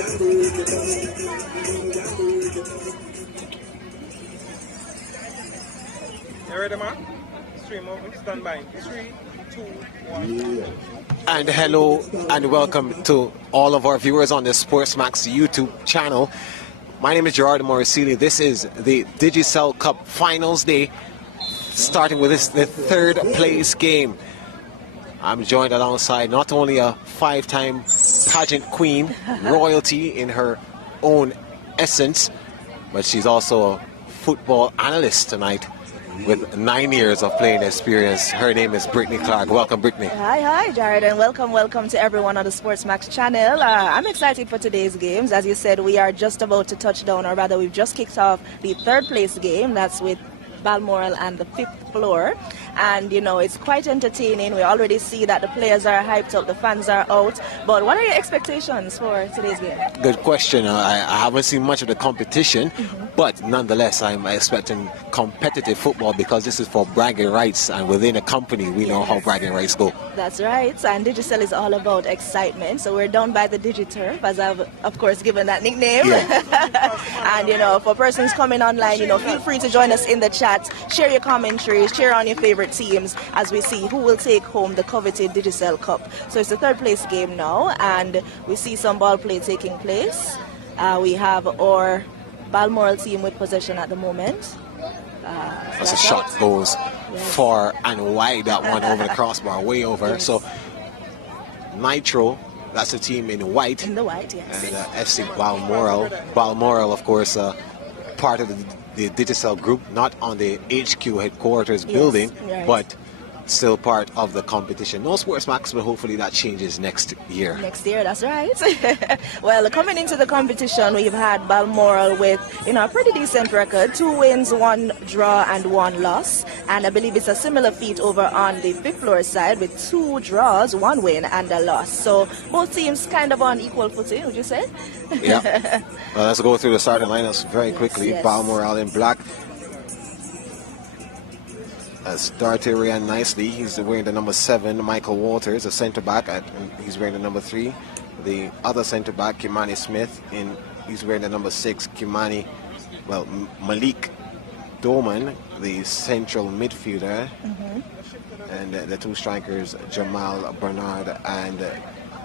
You ready, man? Stream open, stand by. 3, 2, 1. And hello and welcome to all of our viewers on the SportsMax YouTube channel. My name is Gerard Morrisili. This is the Digicel Cup Finals Day, starting with the third place game. I'm joined alongside not only a 5-time pageant queen, royalty in her own essence, but she's also a football analyst tonight with 9 years of playing experience. Her name is Brittany Clark. Welcome, Brittany. Hi, Jared, and welcome to everyone on the SportsMax channel. I'm excited for today's games. As you said, we are just about to touch down, or rather, we've just kicked off the third place game. That's with Balmoral and the 5th floor. And, you know, it's quite entertaining. We already see that the players are hyped up, the fans are out. But what are your expectations for today's game? Good question. I haven't seen much of the competition, but nonetheless, I'm expecting competitive football because this is for bragging rights, and within a company, we know how bragging rights go. That's right. And Digicel is all about excitement. So we're down by the Digiturf, as I've, of course, given that nickname. Yeah. And, you know, for persons coming online, you know, feel free to join us in the chat. Share your commentaries, share on your favorite teams as we see who will take home the coveted Digicel Cup. So it's the third place game now, and we see some ball play taking place. We have our Balmoral team with possession at the moment. As a shot goes far and wide, that one over the crossbar, way over. Yes. So Nitro, that's the team in white. In the white, yes. And FC Balmoral. Balmoral, of course, part of the Digicel group, not on the HQ headquarters building, right, but still part of the competition. No SportsMax, but hopefully that changes next year. Next year, that's right. Well, coming into the competition, we've had Balmoral with, you know, a pretty decent record. 2 wins, 1 draw and 1 loss. And I believe it's a similar feat over on the 5th floor side with 2 draws, 1 win and a loss. So both teams kind of on equal footing, would you say? Yeah. Well, let's go through the starting lineups very quickly. Yes. Balmoral in black. Started Ryan nicely. He's wearing the number 7. Michael Walters, a centre back, he's wearing the number 3. The other centre back, Kimani Smith, he's wearing the number 6. Malik Doman, the central midfielder, and the 2 strikers, Jamal Bernard and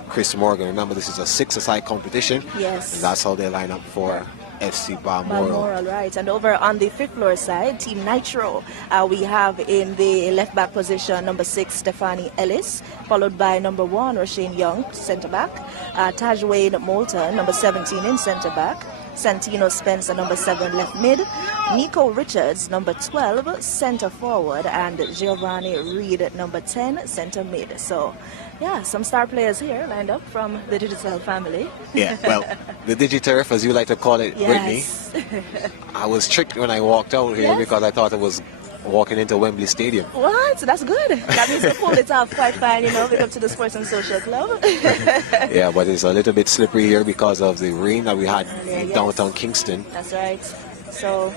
Chris Morgan. Remember, this is a 6-a-side competition. Yes. And that's how they line up for FC Balmoral. Balmoral, right. And over on the 5th floor side, Team Nitro, we have in the left back position number 6, Stephanie Ellis, followed by number 1, Rashane Young, centre back, Tajwayne Moulton, number 17 in centre back, Santino Spencer, number 7, left mid, Nico Richards, number 12, centre forward, and Giovanni Reed, number 10, centre mid. So, yeah, some star players here lined up from the Digicel family. Yeah, well, the Digiturf, as you like to call it, yes. Brittany. I was tricked when I walked out here because I thought it was walking into Wembley Stadium. What? That's good. That means you pulled it off quite fine, you know, up to the Sports and Social Club. Yeah, but it's a little bit slippery here because of the rain that we had in downtown Kingston. That's right. So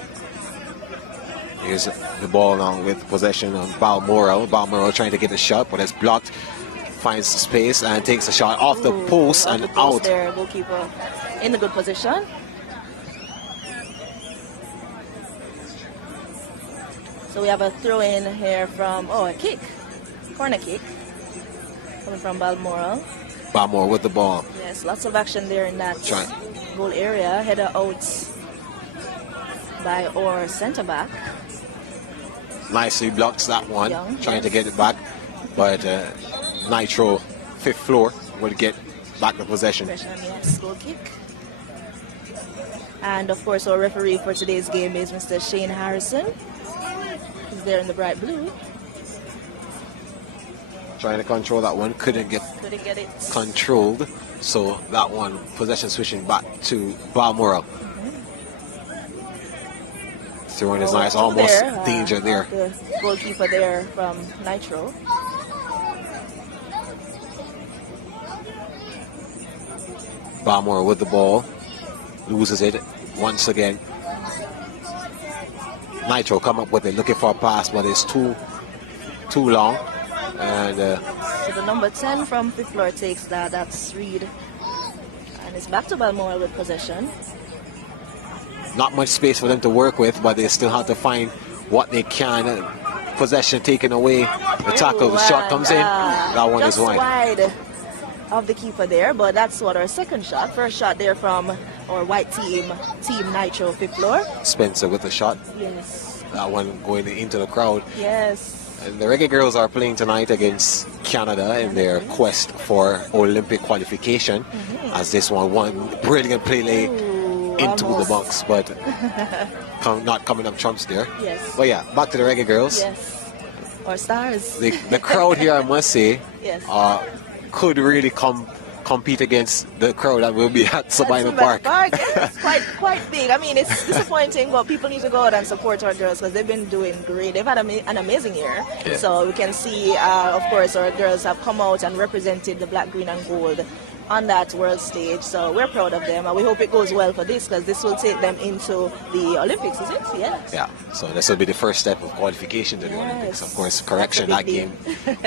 here's the ball now with possession on Balmoral. Balmoral trying to get a shot, but it's blocked. Finds space and takes a shot off the post and the post out. There, goalkeeper in the good position. So we have a throw in here from, a kick, corner kick, coming from Balmoral. Balmoral with the ball. Yes, lots of action there in that goal area. Header out by our centre back. Nicely blocks that one, trying to get it back, but Nitro, 5th floor, will get back the possession. Yes, goal kick. And of course, our referee for today's game is Mr. Shane Harrison. He's there in the bright blue. Trying to control that one, couldn't get it controlled. So that one, possession switching back to Balmoral. Throwing is nice, almost danger there. The goalkeeper there from Nitro. Balmoral with the ball, loses it once again. Nitro come up with it, looking for a pass, but it's too long. And so the number 10 from 5th floor takes that. That's Reed. And it's back to Balmoral with possession. Not much space for them to work with, but they still have to find what they can. Possession taken away. The tackle, the shot comes in. That one is wide of the keeper there, but that's what our second shot. First shot there from our white team, Team Nitro, fifth floor. Spencer with the shot. Yes. That one going into the crowd. Yes. And the Reggae Girls are playing tonight against Canada in their quest for Olympic qualification. As this one brilliant play into the box, but not coming up trumps there. Yes. But yeah, back to the Reggae Girls. Yes. Or Stars. The crowd here, I must say, yes. Could really compete against the crowd that will be at Sabina Park. Yes, quite big. I mean, it's disappointing, but people need to go out and support our girls because they've been doing great. They've had an amazing year. Yeah. So we can see, of course, our girls have come out and represented the black, green, and gold on that world stage. So we're proud of them, and we hope it goes well for this because this will take them into the Olympics, is it? Yes. Yeah. So this will be the first step of qualification to the Olympics. Of course, correction, that game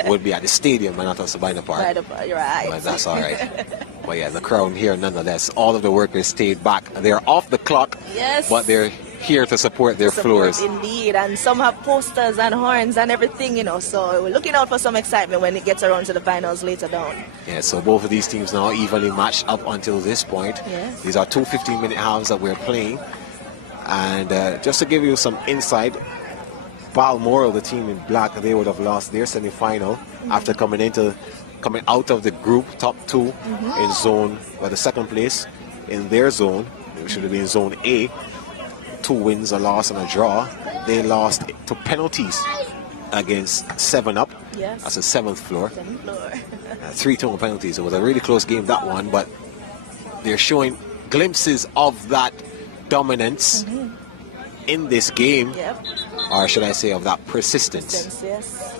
would be at the stadium and not at Sabina Park. You're right. But that's all right. But yeah, the crowd here, nonetheless, all of the workers stayed back. They're off the clock, yes, but they're here to support their floors. Indeed, and some have posters and horns and everything, you know, so we're looking out for some excitement when it gets around to the finals later down. Yeah, so both of these teams now evenly matched up until this point. Yes. These are two 15-minute halves that we're playing. And just to give you some insight, Balmoral, the team in black, they would have lost their semi-final after coming out of the group top two in zone, the second place in their zone, which should have been zone A. 2 wins, a loss, and a draw. They lost to penalties against 7-Up. Yes. That's the 7th floor. 3-2 penalties. It was a really close game, that one, but they're showing glimpses of that dominance in this game, or should I say of that persistence. Yes.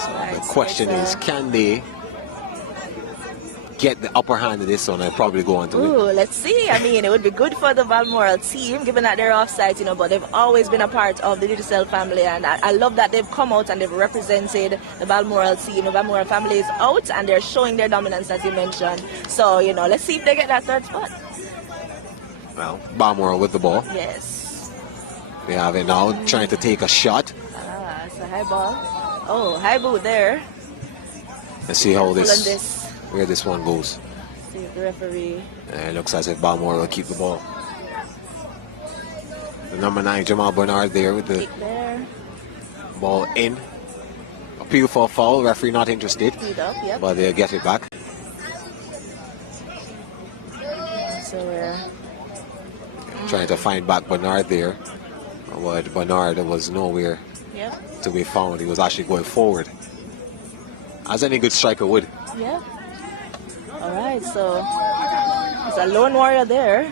So the question is, can they get the upper hand of this one and probably go on to win? Let's see. I mean, it would be good for the Balmoral team, given that they're offside, you know, but they've always been a part of the Digicel family, and I love that they've come out and they've represented the Balmoral team. The Balmoral family is out and they're showing their dominance, as you mentioned. So, you know, let's see if they get that third spot. Well, Balmoral with the ball. Yes. We have it now, trying to take a shot. It's a high ball. Oh, high boot there. Let's see how where this one goes. See if the referee. It looks as if Balmoral will keep the ball. The number 9, Jamal Bernard, there with the ball in. Appeal for a foul. Referee not interested, but they'll get it back. So we're trying to find back Bernard there. But Bernard was nowhere to be found. He was actually going forward, as any good striker would. Yeah. All right, so there's a lone warrior there.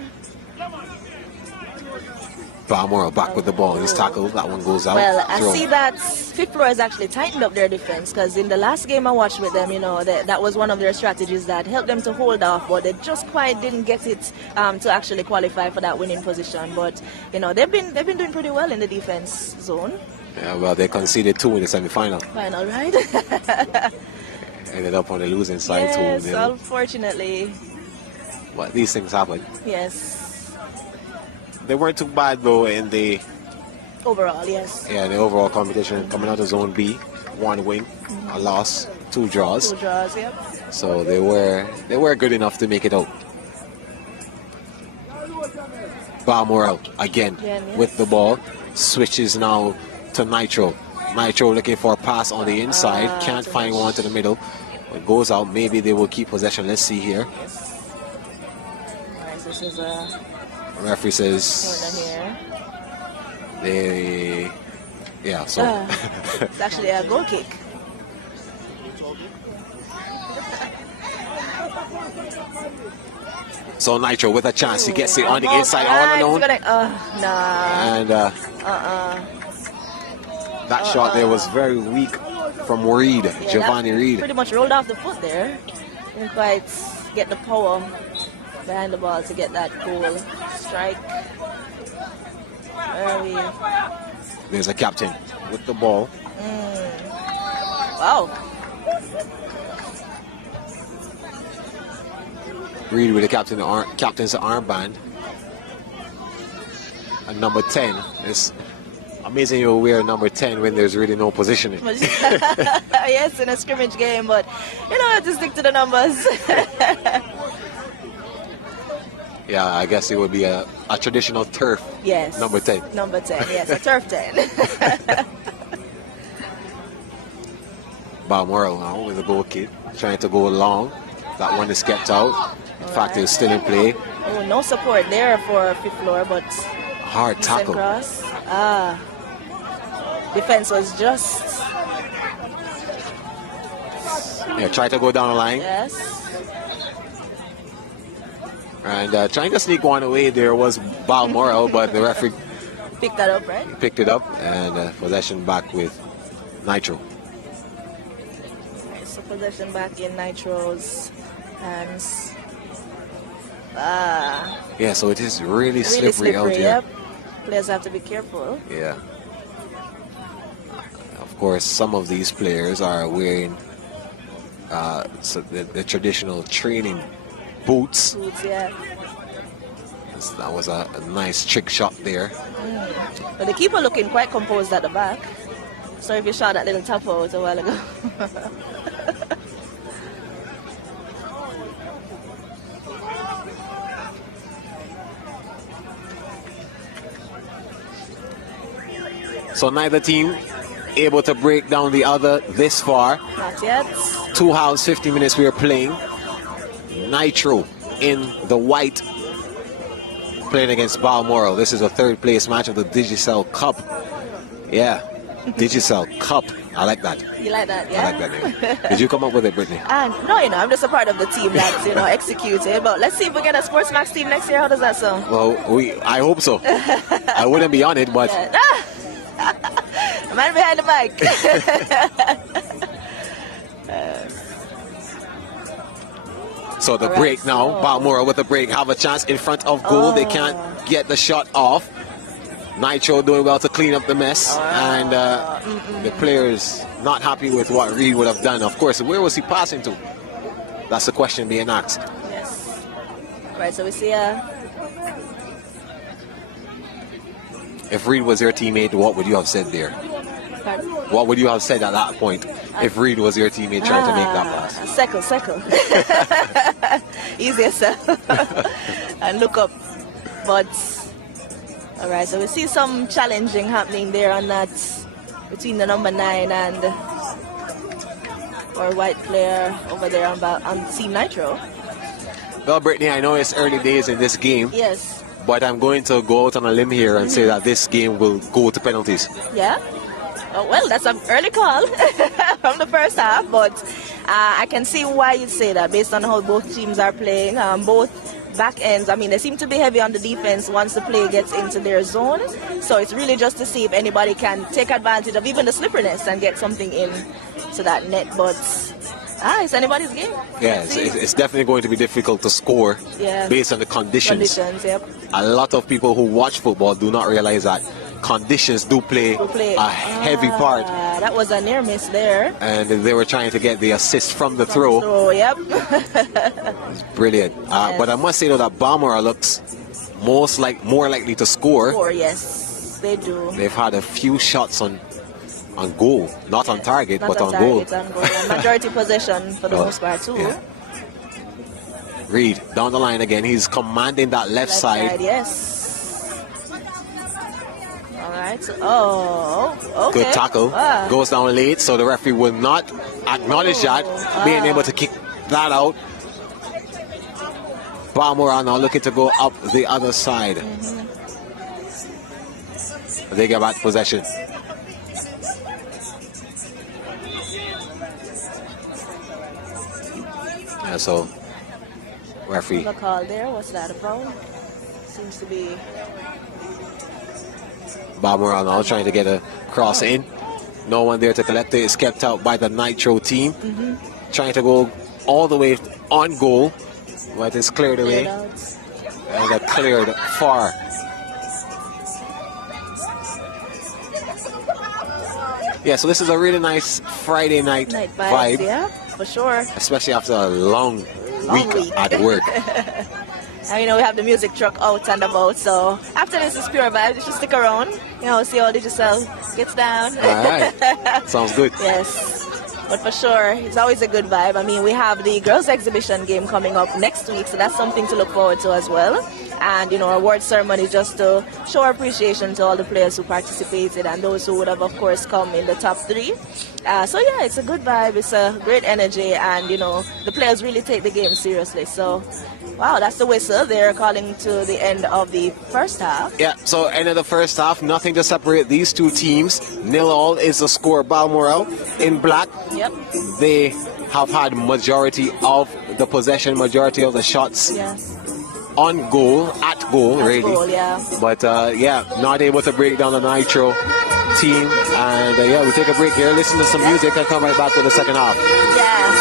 Balmoral back with the ball. He's tackled. That one goes out. Well, I see that fifth floor has actually tightened up their defense, because in the last game I watched with them, you know, that was one of their strategies that helped them to hold off, but they just quite didn't get it to actually qualify for that winning position. But you know, they've been doing pretty well in the defense zone. Yeah, well, they conceded 2 in the semi-final. Final, right? Ended up on the losing side. Yes, unfortunately. But these things happen. Yes. They weren't too bad though in the overall, yes. Yeah, the overall competition. Coming out of zone B, 1 win, a loss, 2 draws. 2 draws, yep. So they were good enough to make it out. Balmoral again with the ball. Switches now to Nitro. Nitro looking for a pass on the inside. Can't find one to the middle. It goes out. Maybe they will keep possession. Let's see here. Nice. This is a referee says they so it's actually a goal kick. So Nitro with a chance. He gets it on the inside all alone. And that shot there was very weak from Reed, Giovanni Reed. Pretty much rolled off the foot there. Didn't quite get the power behind the ball to get that goal strike. There's a captain with the ball. Wow. Reed with the captain's armband. And number 10. It's amazing you wear number 10 when there's really no positioning. Yes, in a scrimmage game, but you know, to stick to the numbers. Yeah, I guess it would be a traditional turf. Yes. Number 10. Number 10, yes, a turf 10. Balmoral now with the goal kick, trying to go long. That one is kept out. In fact, it's still in play. Oh, no support there for fifth floor, but Hard tackle. cross. Defense was just. Yeah, try to go down the line. Yes. And trying to sneak one away there was Balmoral, but the referee Picked that up, right? picked it up and possession back with Nitro. Right, so possession back in Nitro's hands. Yeah, so it is really Really slippery out here. Yep. Players have to be careful. Yeah. Of course, some of these players are wearing the traditional training boots. Yeah. That was a nice trick shot there. But the keeper looking quite composed at the back. Sorry if you shot that little tap out a while ago. So neither team able to break down the other this far. Not yet. 2 hours, 50 minutes we are playing. Nitro in the white playing against Balmoral. This is a third place match of the Digicel Cup. Yeah, Digicel Cup. I like that. You like that, yeah? I like that name. Did you come up with it, Brittany? No, you know, I'm just a part of the team that's, you know, executed. But let's see if we get a SportsMax team next year. How does that sound? Well, I hope so. I wouldn't be on it, but... Yeah. The man behind the mic. So the All break right, now, so- Balmoral with the break, have a chance in front of goal. They can't get the shot off. Nitro doing well to clean up the mess, and the players not happy with what Reed would have done. Of course, where was he passing to? That's the question being asked. Yes. Right, so we see If Reed was your teammate, what would you have said there? pardon? What would you have said at that point if Reed was your teammate trying to make that pass? Second. Easier, sir. And look up. But, all right, so we see some challenging happening there on that, between the number 9 and our white player over there on Team Nitro. Well, Brittany, I know it's early days in this game, Yes. but I'm going to go out on a limb here and say that this game will go to penalties. Yeah? Oh, well, that's an early call from the first half, but I can see why you say that based on how both teams are playing. Both back ends, I mean, they seem to be heavy on the defense once the play gets into their zone. So it's really just to see if anybody can take advantage of even the slipperiness and get something in to that net. But it's anybody's game. Yeah, it's definitely going to be difficult to score based on the conditions. Yep. A lot of people who watch football do not realize that conditions do play a heavy part. That was a near miss there. And they were trying to get the assist from the throw. So, yep. It's brilliant. But I must say though that Balmoral looks more likely to score. Yes, they do. They've had a few shots on goal, not on target, Not but on target, goal. on goal. And majority possession for the most part too. Yeah. Reed down the line again. He's commanding that left side. Yes. All right. So, okay. Good tackle. Goes down late, so the referee will not acknowledge that. Being able to kick that out. Balmoral now looking to go up the other side. They get back possession. Yeah, so referee. The call there. What's that about? Seems to be Balmoral now trying to get a cross in. No one there to collect it. It's kept out by the Nitro team. Trying to go all the way on goal, but it's cleared away. And they're cleared far. Yeah, so this is a really nice Friday night vibe. Yeah, for sure. Especially after a long week. at work. And we have the music truck out and about, so after this is pure vibes. You should stick around, see how Digicel gets down. All right. Sounds good. Yes. But for sure, it's always a good vibe. I mean, we have the girls' exhibition game coming up next week, so that's something to look forward to as well. And, award ceremony just to show our appreciation to all the players who participated and those who would have, of course, come in the top 3. So, yeah, it's a good vibe. It's a great energy. And, the players really take the game seriously. So, wow, that's the whistle. They're calling to the end of the first half. Yeah, so end of the first half, nothing to separate these two teams. 0-0 is the score. Balmoral in black. Yep. They have had majority of the possession, majority of the shots. Yes. On goal, at goal, really. Goal, yeah. But not able to break down the Nitro team. And we'll take a break here, listen to some music, and come right back with the second half. Yeah.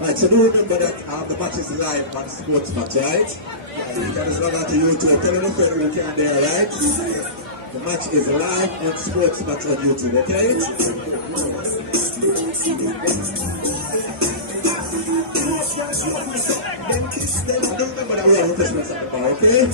Right, so do remember that the match is live on SportsMax, right? You can just log on to YouTube, tell your friend who can there, right? The match is live on SportsMax on YouTube, okay? Don't remember that we have refreshments at the bar, okay?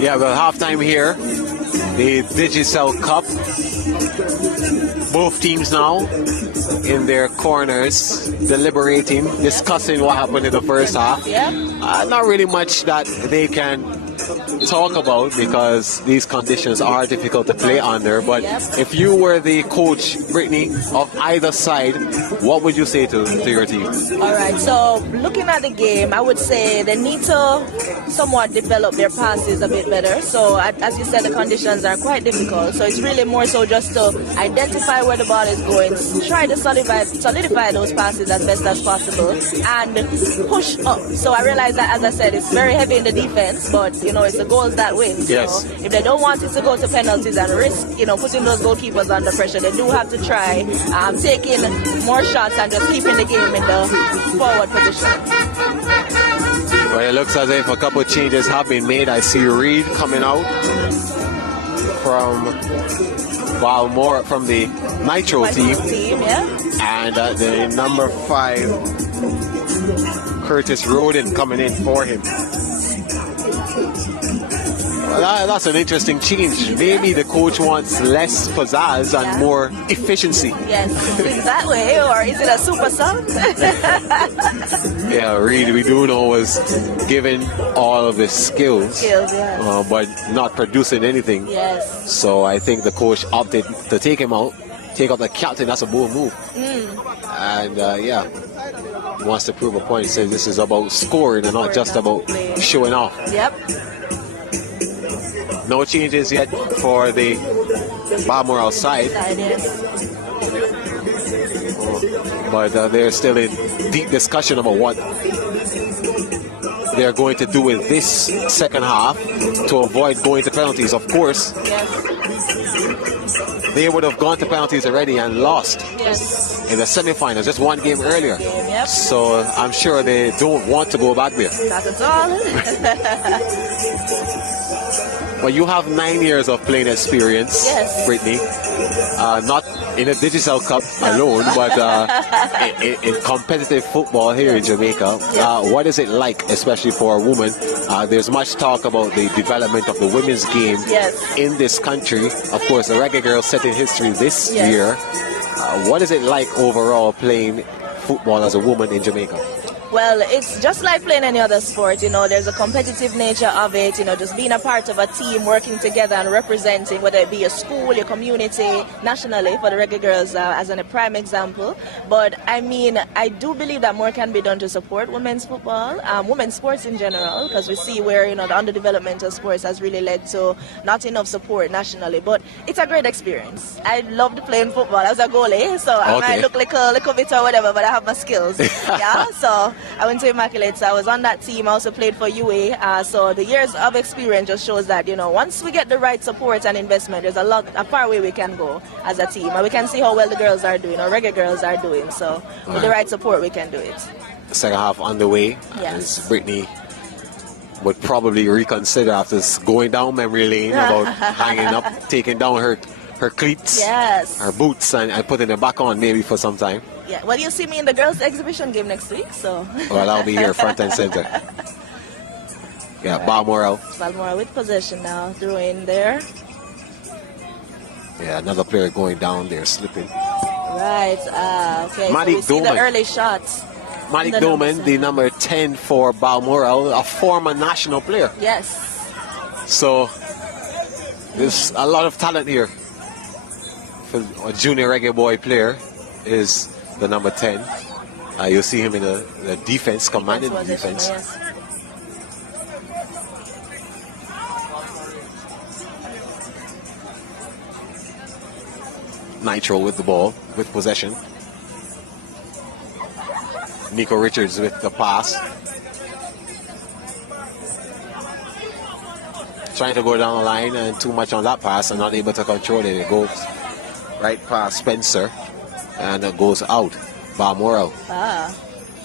Yeah, well, halftime here. The Digicel Cup. Both teams now in their corners, deliberating, discussing what happened in the first half. Yeah. Not really much that they can talk about because these conditions are difficult to play under. But if you were the coach, Brittany, of either side, what would you say to your team? All right, so looking at the game, I would say they need to somewhat develop their passes a bit better. So as you said, the conditions are quite difficult. So it's really more so just to identify where the ball is going, try to solidify those passes as best as possible, and push up. So I realize that, as I said, it's very heavy in the defense, but it's the goals that win. Yes. So if they don't want it to go to penalties and risk, putting those goalkeepers under pressure, they do have to try taking more shots and just keeping the game in the forward position. Well, it looks as if a couple of changes have been made. I see Reed coming out from Balmore, from the Nitro team. And the number 5, Curtis Roden, coming in for him. Well, that's an interesting change. Maybe the coach wants less pizzazz and more efficiency. Yes, is that way, or is it a super sub? Yeah, Reed, we do know, was given all of the skills, but not producing anything. Yes. So I think the coach opted to take him out, take out the captain. That's a bold move. And wants to prove a point. Says this is about scoring and not just about showing off. Yep. No changes yet for the Balmoral side. but they're still in deep discussion about what they're going to do in this second half to avoid going to penalties. Of course, they would have gone to penalties already and lost in the semifinals, just one game earlier. So I'm sure they don't want to go back there. Not at all. Well, you have 9 years of playing experience, Brittany. Not in a Digicel Cup alone, but in competitive football here in Jamaica. What is it like, especially for a woman? There's much talk about the development of the women's game in this country. Of course, the Reggae Girls setting history this year. What is it like overall playing football as a woman in Jamaica? Well, it's just like playing any other sport, you know, there's a competitive nature of it, you know, just being a part of a team, working together and representing, whether it be your school, your community, nationally, for the Reggae Girls as a prime example. But, I mean, I do believe that more can be done to support women's football, women's sports in general, because we see where, you know, the underdevelopment of sports has really led to not enough support nationally. But it's a great experience. I loved playing football. I was a goalie, so I might look like a little bit or whatever, but I have my skills. So I went to Immaculate, so I was on that team. I also played for UA. So the years of experience just shows that, you know, once we get the right support and investment, there's a far way we can go as a team. And we can see how well the girls are doing, or Reggae Girls are doing. So with the right support, we can do it. The second half underway. As Brittany would probably reconsider after going down memory lane about hanging up, taking down her cleats, her boots, and putting them back on maybe for some time. Yeah, well, you'll see me in the girls' exhibition game next week, so. Well, I'll be here front and center. Balmoral. Balmoral with possession now, through in there. Yeah, another player going down there, slipping. Right, okay, Malik so we see the early shots. Malik Doman, the number 10 for Balmoral, a former national player. Yes. So, there's a lot of talent here. For a junior reggae boy player is the number 10. You'll see him in the defense, commanding the defense. Nitro with the ball, with possession. Nico Richards with the pass. Trying to go down the line and too much on that pass and not able to control it. It goes right past Spencer and it goes out. Balmoral.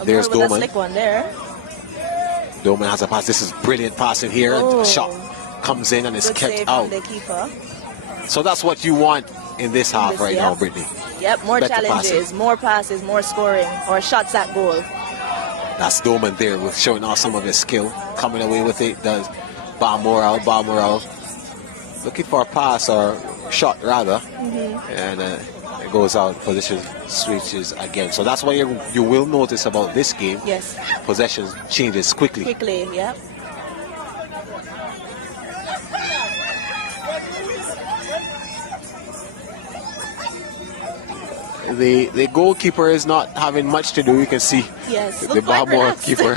There's Doman. Slick one there. Doman has a pass. This is brilliant passing here. Oh. Shot comes in and is kept out. The keeper. So that's what you want in this half now, Brittany. Yep, more better challenges, passing. more passes, more scoring, or shots at goal. That's Doman there with showing off some of his skill. Coming away with it does Balmoral. Looking for a pass or shot rather. And it goes out, position switches again. So that's what you will notice about this game. Yes. Possession changes quickly. Quickly, yeah. The goalkeeper is not having much to do. You can see the Balmoral keeper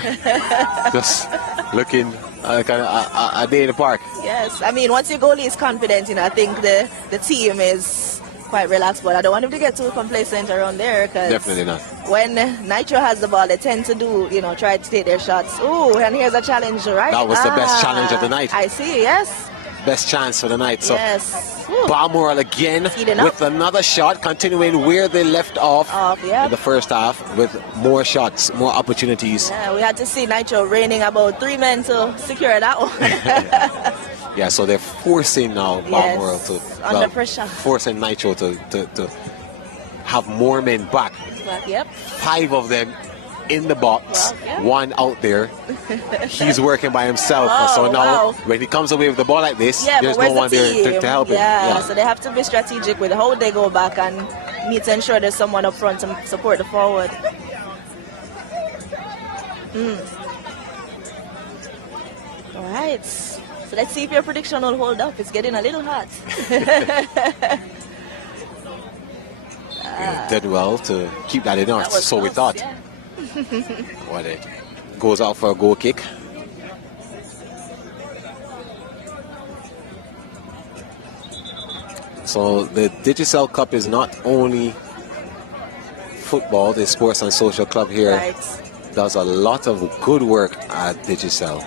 just looking like a day in the park. Yes, I mean, once your goalie is confident, you know, I think the team is quite relaxed, but I don't want him to get too complacent around there. Cause definitely not. When Nitro has the ball, they tend to do, you know, try to take their shots. Ooh, and here's a challenge, right? That was the best challenge of the night. I see, yes. Best chance for the night. So yes. Balmoral again with another shot, continuing where they left off in the first half with more shots, more opportunities. Yeah, we had to see Nitro raining about 3 men to secure that one. Yeah, so they're forcing now Balmoral to under pressure. Forcing Nitro to have more men back. Yep. 5 of them in the box, 1 out there. He's working by himself. So now when he comes away with the ball like this, there's no one there to help him. Yeah, so they have to be strategic with how they go back and need to ensure there's someone up front to support the forward. All right. So let's see if your prediction will hold up. It's getting a little hot. Did well to keep that in us, so close, we thought. Yeah. What it goes out for a goal kick. So the Digicel Cup is not only football, the Sports and Social Club here Right. does a lot of good work at Digicel.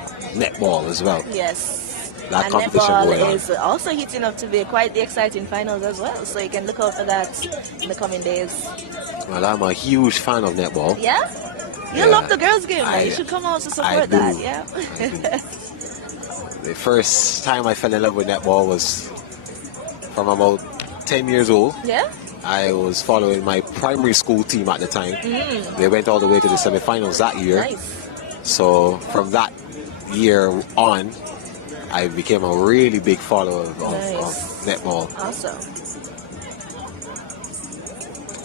Netball as well. Yes. That And competition netball going on. is also heating up to be quite the exciting finals as well. So you can look out for that in the coming days. Well, I'm a huge fan of netball. Yeah? You Yeah. love the girls' game, right? I- You should come out to I support do. that, yeah? The first time I fell in love with netball was from about 10 years old. Yeah? I was following my primary school team at the time. They went all the way to the semifinals that year. Nice. So from that year on, I became a really big follower of Nice. netball. Awesome.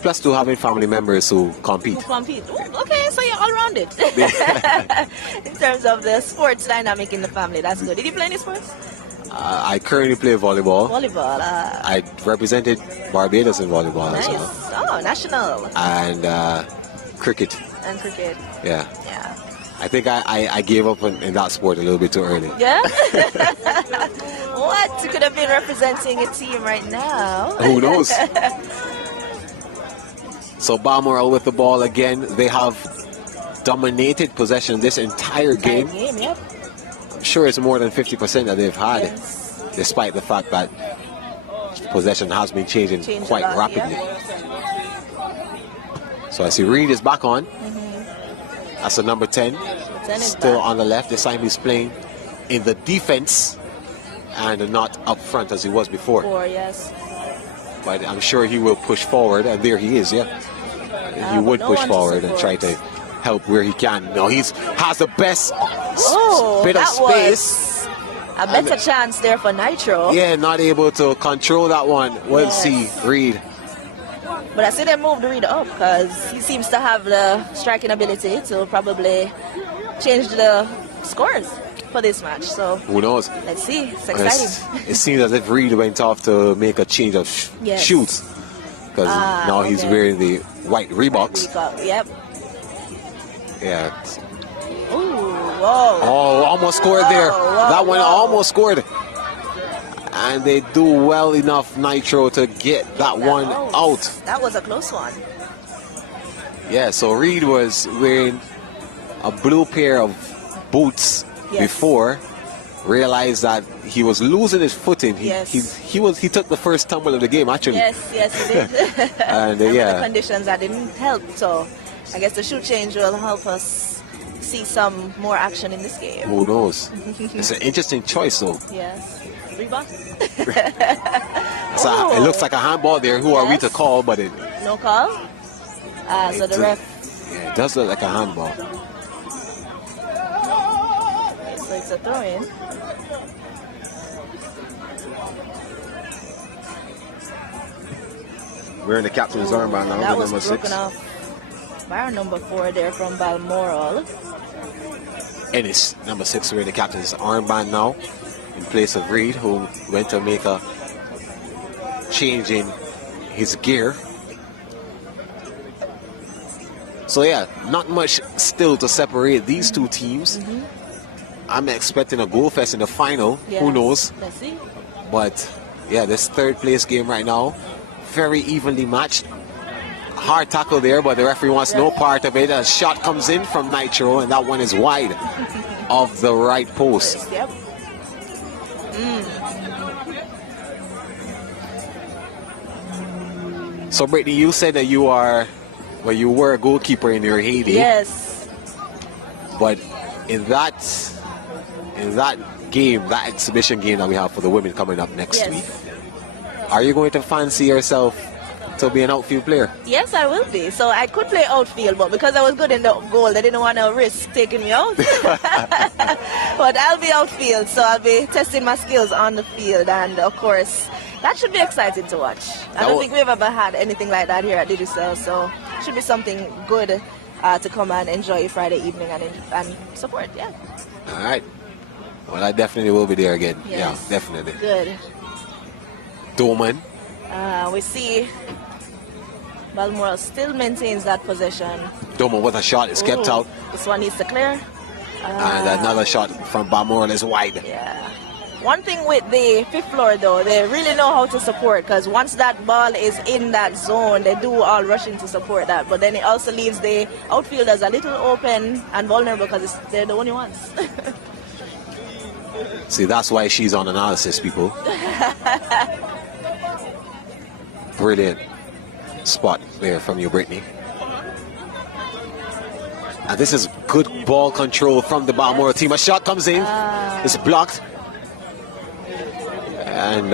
Plus to having family members who compete. Who compete? Ooh, okay, so you're all rounded. In terms of the sports dynamic in the family, that's good. Did you play any sports? I currently play volleyball. Volleyball. I represented Barbados in volleyball as Nice. well. Oh, national. And cricket. And cricket. Yeah. Yeah. I think I gave up in that sport a little bit too early. Yeah? What? You could have been representing a team right now. Who knows? So Balmoral with the ball again. They have dominated possession this entire game. Yep. I'm sure it's more than 50% that they've had, Yes. despite the fact that possession has been changing Changed a quite lot, rapidly. yeah. So I see Reed is back on. That's the number 10. 10 is Still back. on the left. This time he's playing in the defense and not up front as he was before. 4, yes. But I'm sure he will push forward, and there he is, yeah. He but would no push one to forward and try support. to help where he can. No, he's has the best Oh, bit of that space. was a better chance there for Nitro. Yeah, not able to control that one. We'll Yes. see, Reed. But I see they moved Reed up because he seems to have the striking ability to probably change the scores for this match. So Who knows? let's see. It's exciting. It seems as if Reed went off to make a change of Yes. shoots. Because now he's okay. wearing the white Reeboks. Yep. Yeah. Ooh, whoa. Oh, almost scored there. Whoa, That one whoa. almost scored. And they do well enough, Nitro, to get that one out. That was a close one. Yeah, so Reed was wearing a blue pair of boots Yes. before, realized that he was losing his footing. Yes. He took the first tumble of the game, actually. Yes, he did. And, with yeah. the conditions that didn't help. So I guess the shoot change will help us see some more action in this game. Who knows? It's an interesting choice, though. Yes. Rebound. So it looks like a handball there. Who are we Yes. to call? But it, No call. So the ref. yeah, it does look like a handball. So it's a throw in. We're in the captain's armband now, That the was number broken 6. off by our number 4 there from Balmoral. Ennis, number 6, wearing the captain's armband now, in place of Reed, who went to make a change in his gear. So yeah, not much still to separate these two teams. I'm expecting a goal fest in the final. Who Yes. knows? Let's see. But yeah, this third place game right now, very evenly matched. Hard tackle there, but the referee wants no part of it. A shot comes in from Nitro, and that one is wide of the right post. Yep. So Brittany, you said that you were a goalkeeper in your heyday. Yes. But in that game, that exhibition game that we have for the women coming up next Yes. week, are you going to fancy yourself to be an outfield player? Yes, I will be. So I could play outfield, but because I was good in the goal, they didn't want to risk taking me out. But I'll be outfield, so I'll be testing my skills on the field, and of course, that should be exciting to watch. I don't think we've ever had anything like that here at Digicel, so it should be something good to come and enjoy Friday evening and support. Yeah. All right. Well, I definitely will be there again. Yes. Yeah, definitely. Good. Doman. We see Balmoral still maintains that possession. Doman with a shot. It's kept Ooh, out. This one needs to clear. And another shot from Balmoral is wide. Yeah. One thing with the fifth floor, though, they really know how to support, because once that ball is in that zone, they do all rushing to support that. But then it also leaves the outfielders a little open and vulnerable because they're the only ones. See, that's why she's on analysis, people. Brilliant spot there from you, Brittany. And this is good ball control from the Balmoral team. A shot comes in. It's blocked. And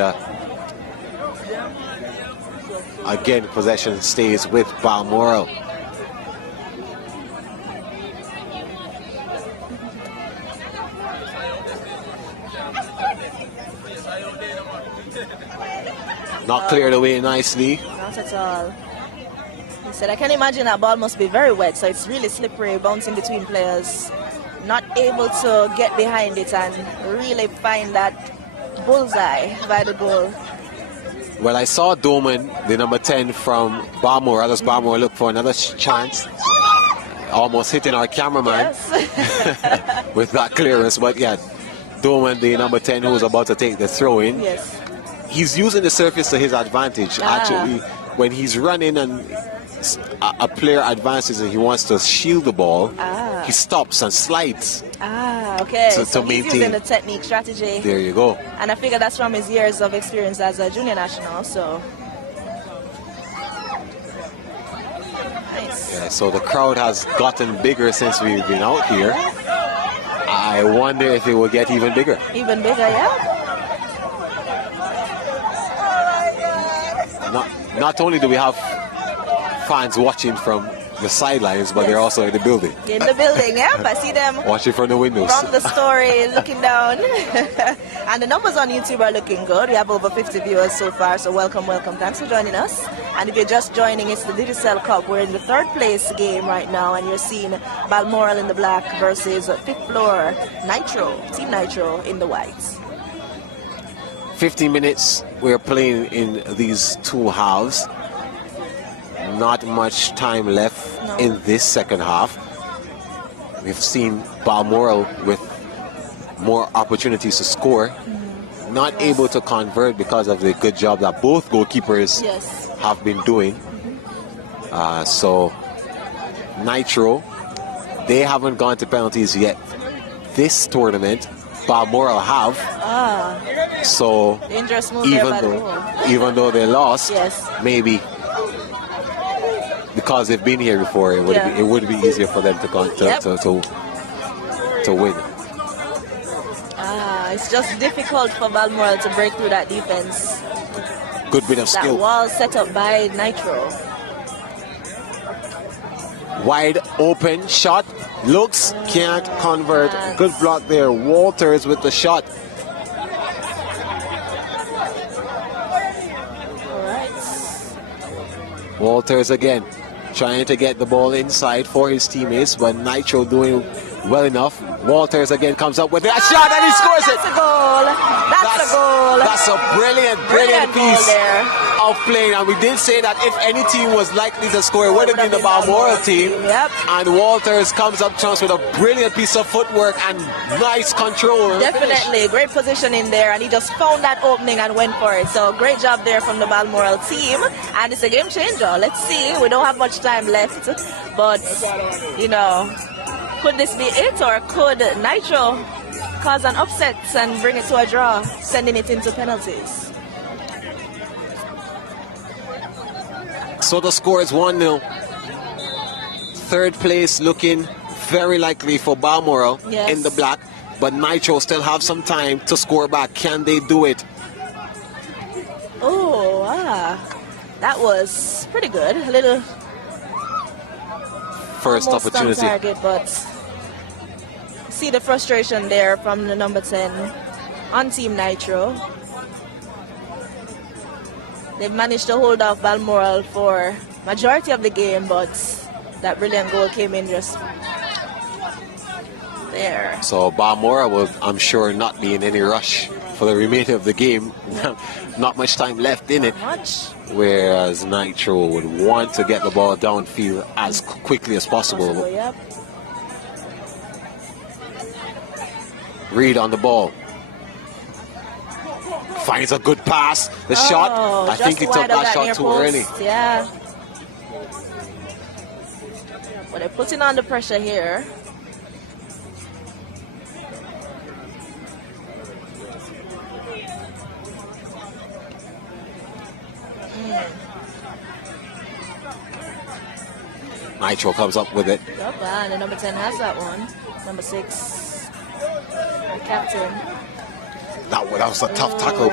again, possession stays with Balmoral. Not cleared away nicely. Not at all. He said, I can imagine that ball must be very wet, so it's really slippery, bouncing between players. Not able to get behind it and really find that bullseye by the goal. Well, I saw Doman, the number 10 from Balmoral. As Balmoral look for another chance. Almost hitting our cameraman with that clearance. But yeah, Doman, the number 10, who was about to take the throw in. Yes. He's using the surface to his advantage. Actually, when he's running and a player advances and he wants to shield the ball, he stops and slides. Okay. So So to he's maintain using the technique strategy. There you go. And I figure that's from his years of experience as a junior national, so. Nice. Yeah, so the crowd has gotten bigger since we've been out here. I wonder if it will get even bigger. Even bigger, yeah? Not only do we have fans watching from the sidelines, but they're also in the building. In the building, yeah. I see them Watching from the windows. from the story, looking down. And the numbers on YouTube are looking good. We have over 50 viewers so far, so welcome, welcome. Thanks for joining us. And if you're just joining, it's the Digicel Cup. We're in the third place game right now, and you're seeing Balmoral in the black versus fifth floor Nitro, Team Nitro in the whites. 15 minutes we're playing in these two halves. Not much time left in this second half. We've seen Balmoral with more opportunities to score. Not able to convert because of the good job that both goalkeepers have been doing. So Nitro, they haven't gone to penalties yet this tournament. Balmoral have. So Dangerous move there by the goal. even though they lost, maybe because they've been here before, it would be easier for them to win. It's just difficult for Balmoral to break through that defense. Good bit of skill. That wall set up by Nitro. Wide open shot. Looks, can't convert. Good block there. Walters with the shot. Walters again trying to get the ball inside for his teammates, but Nitro doing well enough. Walters again comes up with that shot and he scores it. That's a goal. That's a goal. That's a brilliant piece there of playing. And we did say that if any team was likely to score, it would have been the Balmoral team. And Walters comes up to us with a brilliant piece of footwork and nice control. Definitely. Great position in there, and he just found that opening and went for it. So great job there from the Balmoral team. And it's a game changer. Let's see. We don't have much time left. But, you know, could this be it, or could Nitro cause an upset and bring it to a draw, sending it into penalties? So the score is 1-0. Third place looking very likely for Balmoral in the black, but Nitro still have some time to score back. Can they do it? Oh, that was pretty good. A little first opportunity. On target, but see the frustration there from the number 10 on Team Nitro. They've managed to hold off Balmoral for majority of the game, but that brilliant goal came in just there. So Balmoral will, I'm sure, not be in any rush for the remainder of the game. Not much time left in it. Whereas Nitro would want to get the ball downfield as quickly as possible. Reed on the ball. finds a good pass. The shot, I think he took that shot too early. Yeah. But they're putting on the pressure here. Nitro comes up with it. Yep, and the number 10 has that one. Number 6, the captain. That was a tough tackle.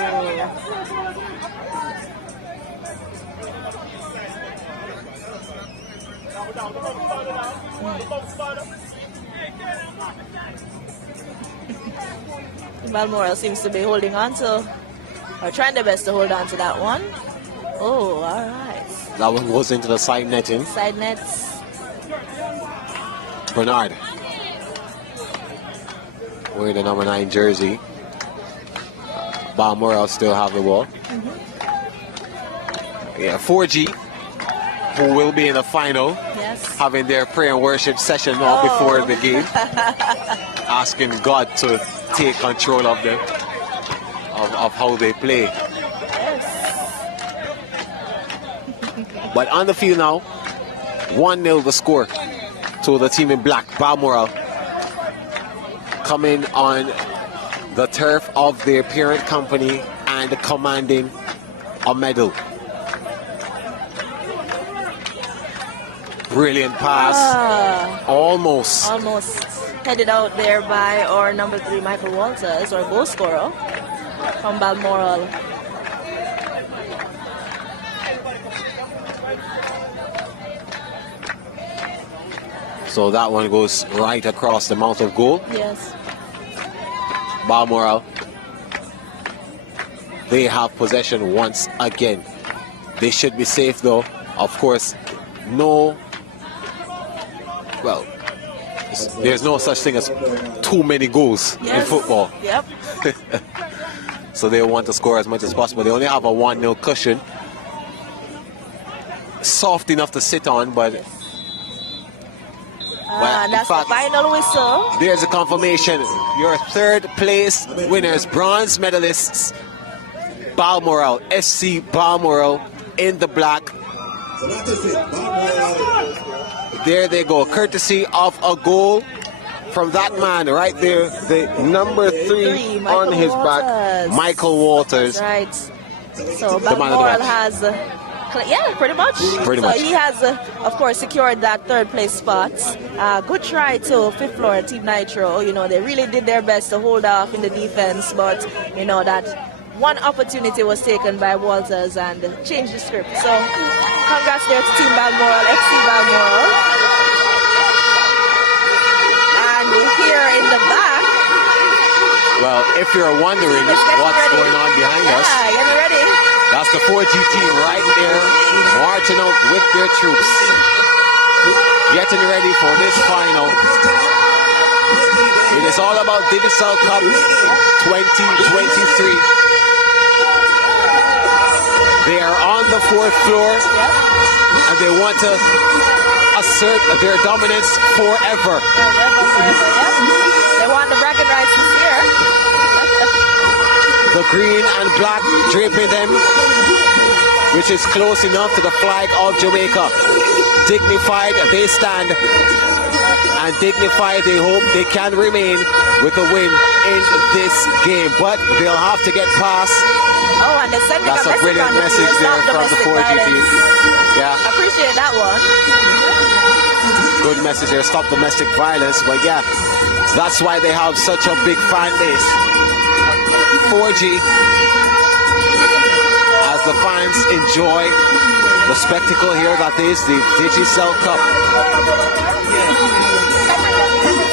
Balmoral seems to be holding on to, or trying their best to hold on to that one. Oh, all right. That one goes into the side netting. Side nets. Bernard wearing the number 9 jersey. Balmoral still have the ball. Yeah, 4G, who will be in the final, having their prayer and worship session now before the game, asking God to take control of them, of how they play. But on the field now, 1-0 the score to the team in black, Balmoral, coming on the turf of their parent company and commanding a medal. Brilliant pass. Almost Headed out there by our number 3, Michael Walters, our goal scorer from Balmoral. So that one goes right across the mouth of goal. Yes. Balmoral, they have possession once again. They should be safe though. Of course, there's no such thing as too many goals in football. Yep. So they want to score as much as possible. They only have a 1-0 cushion. Soft enough to sit on, but that's the final whistle. There's a confirmation. Your third place winners, bronze medalists, Balmoral, FC Balmoral in the black. There they go, courtesy of a goal from that man right there, the number 3 on his back, Michael Walters. That's right. So Balmoral has, pretty much. He has, of course, secured that 3rd place spot. Good try to 5th floor Team Nitro. You know, they really did their best to hold off in the defense, but you know that one opportunity was taken by Walters and changed the script. So congrats there to Team Balmoral, FC Balmoral. And here in the back. Well, if you're wondering what's going on behind us, get ready. That's the 4G team right there, marching out with their troops, getting ready for this final. It is all about Digicel Cup 2023. They are on the 4th floor, and they want to assert their dominance forever. They want the bragging rights this year. The green and black draping them, which is close enough to the flag of Jamaica. Dignified they stand, and dignified they hope they can remain with a win in this game. But they'll have to get past. And they're sending That's a brilliant message there from the 4G team. Yeah. I appreciate that one. Good message there, stop domestic violence. But yeah, that's why they have such a big fan base. 4G, as the fans enjoy the spectacle here that is the Digicel Cup.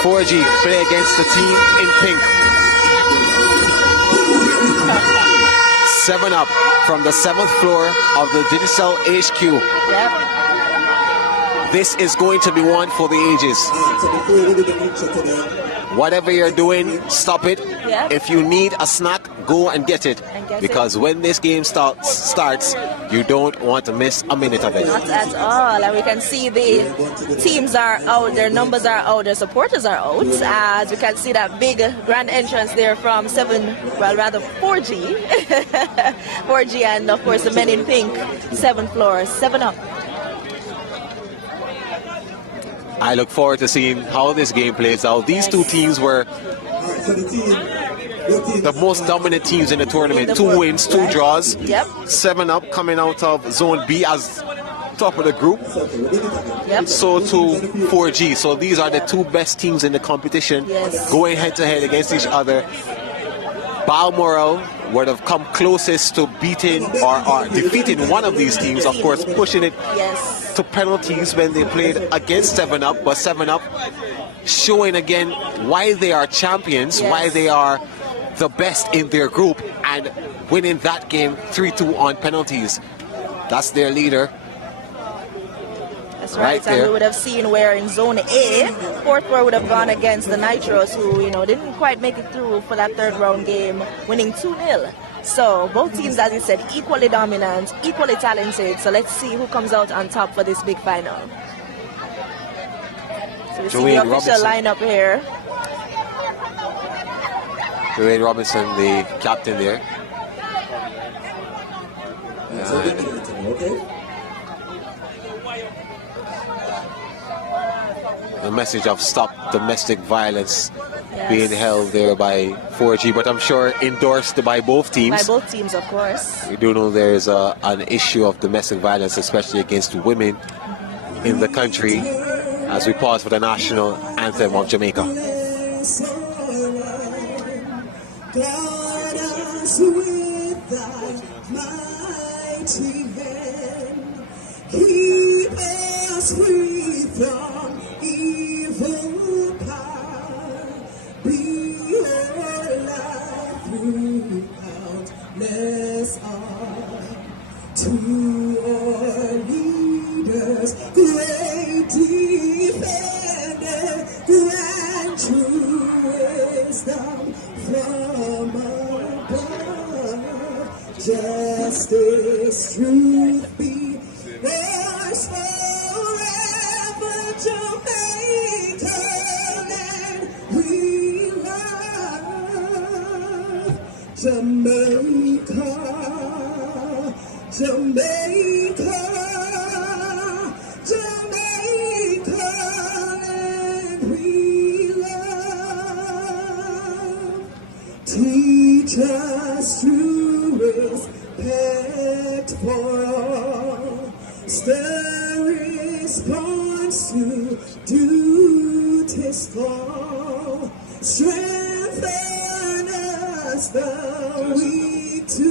4G play against the team in pink. 7 up from the 7th floor of the Digicel HQ. Yep. This is going to be one for the ages. Whatever you're doing, stop it. Yep. If you need a snack, go and get it, because when this game starts, you don't want to miss a minute of it. Not at all. And we can see the teams are out, their numbers are out, their supporters are out. As we can see that big grand entrance there from 4G. 4G, and of course the men in pink, 7th floor, 7 up. I look forward to seeing how this game plays out. These two teams were the most dominant teams in the tournament. 2 wins, 2 draws. Yep. 7 up coming out of Zone B as top of the group. Yep. So to 4G. So these are the 2 best teams in the competition, going head to head against each other. Balmoral would have come closest to beating or defeating one of these teams, of course, pushing it to penalties when they played against 7 Up, but 7 Up showing again why they are champions, why they are the best in their group, and winning that game 3-2 on penalties. That's their leader. That's right, and we would have seen where in Zone A, 4th floor would have gone against the Nitros, who, you know, didn't quite make it through for that 3rd round game, winning 2-0. So both teams, as you said, equally dominant, equally talented. So let's see who comes out on top for this big final. So we see the official lineup here. Dwayne Robinson, the captain there. The message of stop domestic violence being held there by 4G, but I'm sure endorsed by both teams. By both teams, of course. We do know there's an issue of domestic violence, especially against women in the country, as we pause for the national anthem of Jamaica. Guard us with thy mighty hand. Keep us free from evil power. Be our life through countless hours. To our leaders, great defender, grant true wisdom from above. Justice, truth be ours forever. Jamaica land we love. Jamaica, Jamaica, Jamaica land we love. Teach us true respect for all. Stir response to duty's call. Strengthen us the weak to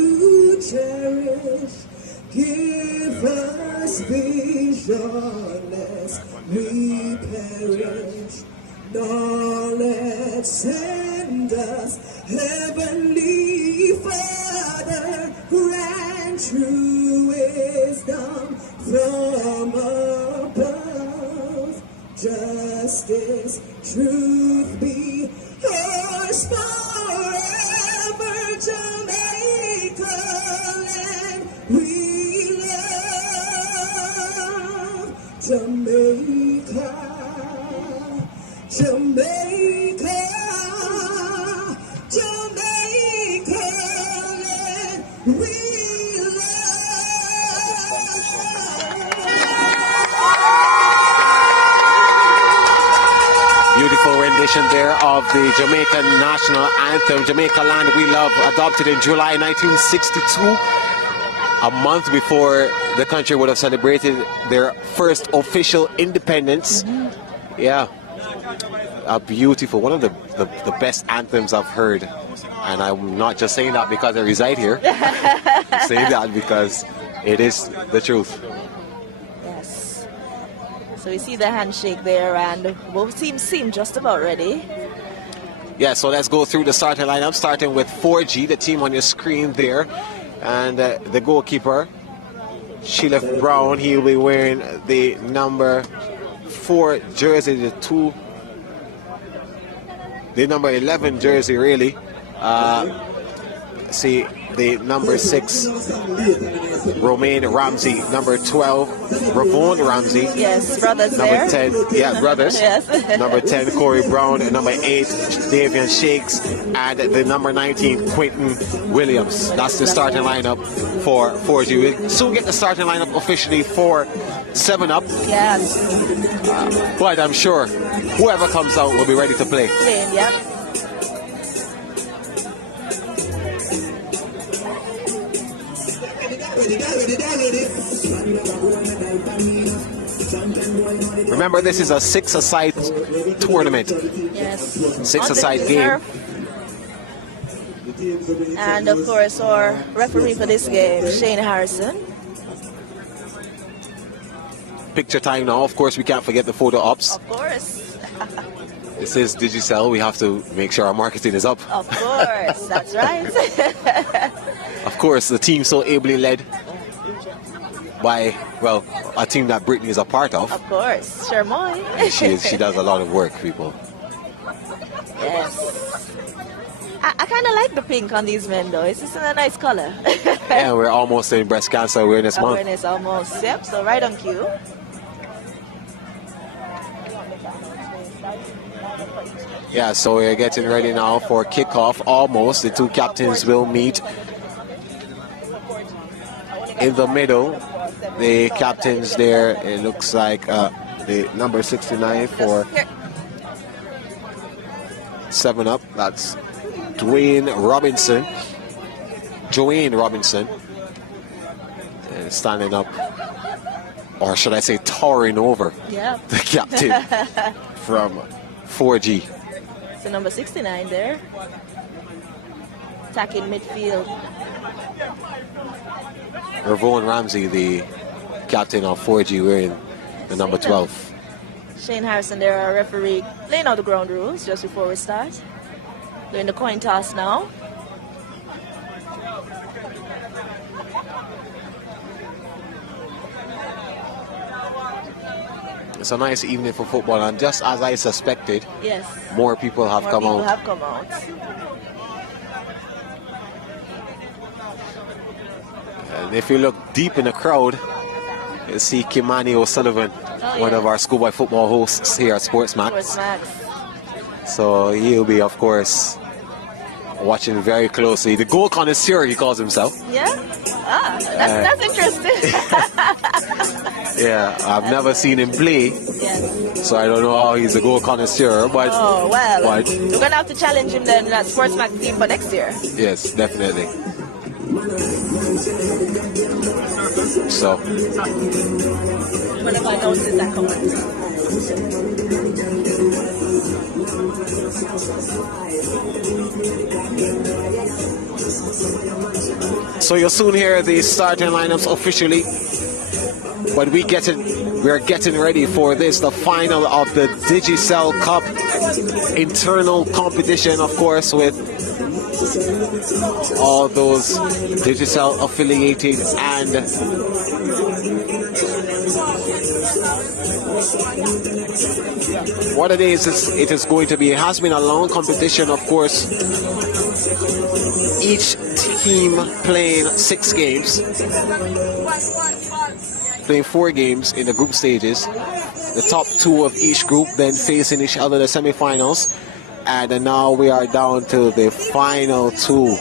cherish. Give us vision lest we perish. Knowledge send us, Heavenly Father, grant true wisdom from above. Justice, truth be ours forever. Jamaica land we love. Jamaica, Jamaica, Jamaica land we Beautiful rendition there of the Jamaican national anthem, Jamaica Land We Love, adopted in July 1962, a month before the country would have celebrated their first official independence. Yeah, a beautiful, one of the best anthems I've heard. And I'm not just saying that because I reside here. I'm saying that because it is the truth. Yes. So we see the handshake there, and both teams seem just about ready. Yeah, so let's go through the starting lineup, starting with 4G, the team on your screen there. And the goalkeeper, Sheila Brown, he will be wearing the number 4 jersey, the number 11 jersey, really. see the number 6, Romaine Ramsey, number 12, Ravon Ramsey. Yes, brothers number there. 10, yeah, brothers. Yes. Number 10, Corey Brown, and number 8, Davian Shakes, and the number 19, Quentin Williams. That's the starting lineup for 4G. We'll soon get the starting lineup officially for 7-Up, Yes. but I'm sure whoever comes out will be ready to play. Playing, yep. Remember, this is a 6-a-side tournament. Yes. 6-a-side On the game. turf. And of course, our referee for this game, Shane Harrison. Picture time now. Of course, we can't forget the photo ops. Of course. This is Digicel. We have to make sure our marketing is up. Of course. That's right. Of course, the team so ably led by, well, a team that Brittany is a part of. Of course. Shermoy. She does a lot of work, people. Yes. I kind of like the pink on these men, though. It's just a nice color. Yeah, we're almost in Breast Cancer Awareness Month. Awareness almost. Yep, so right on cue. Yeah, so we're getting ready now for kickoff. Almost. The two captains will meet in the middle. The captains there, it looks like the number 69 for 7-Up. That's Joanne Robinson, standing up, or should I say towering over the captain from 4G. So number 69 there. Attacking midfield. Ravon Ramsey, the captain of 4G, wearing the number 12. Shane Harrison there, our referee, laying out the ground rules just before we start. Doing the coin toss now. It's a nice evening for football, and just as I suspected, Yes. more people have come out. have come out. And if you look deep in the crowd, you'll see Kimani O'Sullivan, one of our schoolboy football hosts here at SportsMax. SportsMax. So he'll be, of course, watching very closely. The goal connoisseur, he calls himself. Yeah? Ah, that's interesting. Yeah, I've never seen him play, Yes. so I don't know how he's a goal connoisseur, but... Oh, well, but we're going to have to challenge him then in that SportsMax team for next year. yes, definitely. So, One of our notes is that comment. so you'll soon hear the starting lineups officially, but we're getting ready for this, the final of the Digicel Cup internal competition, of course, with all those Digicel affiliated and what it is going to be. It has been a long competition, of course. Each team playing 6 games, playing 4 games in the group stages. The top 2 of each group then facing each other in the semi-finals. And now we are down to the final 2.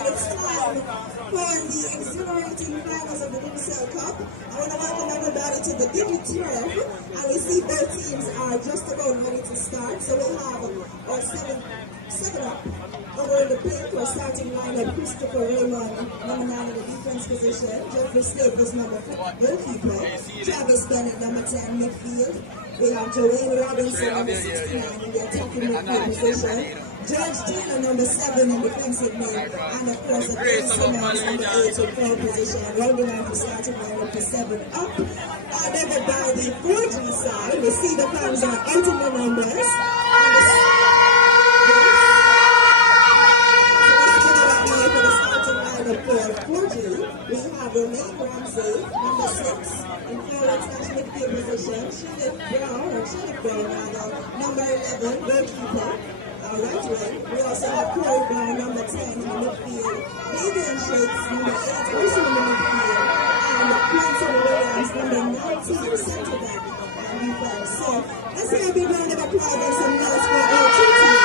To the Digicel, and we see both teams are just about ready to start. So we'll have our 7-Up over in the pink. Our starting lineup: Christopher Raymond, number 9 in the defense position; Jeffrey Staples, number 4 goalkeeper; Travis Bennett, number 10 midfield. We have Joanne Robinson, number 69 in the attacking midfield position; George Taylor, number 7 in defensive mid, and of course the Simmons, number 8 in forward position. Rounding out the starting lineup for 7-Up. And over by the 4G side, we see the fans are entering the numbers. For the starting lineup for 4G, we have Romaine Ramsey, number 6, in forward/midfield position; Shelley Brown, number 11, goalkeeper. right wing. We also have Corey Brown, number 10 in the midfield. Fabian Shakes, number 8, also in the midfield. And Quinton Williams, number 19, centre back and defense. So let's say a big round of applause and some notes for our two teams.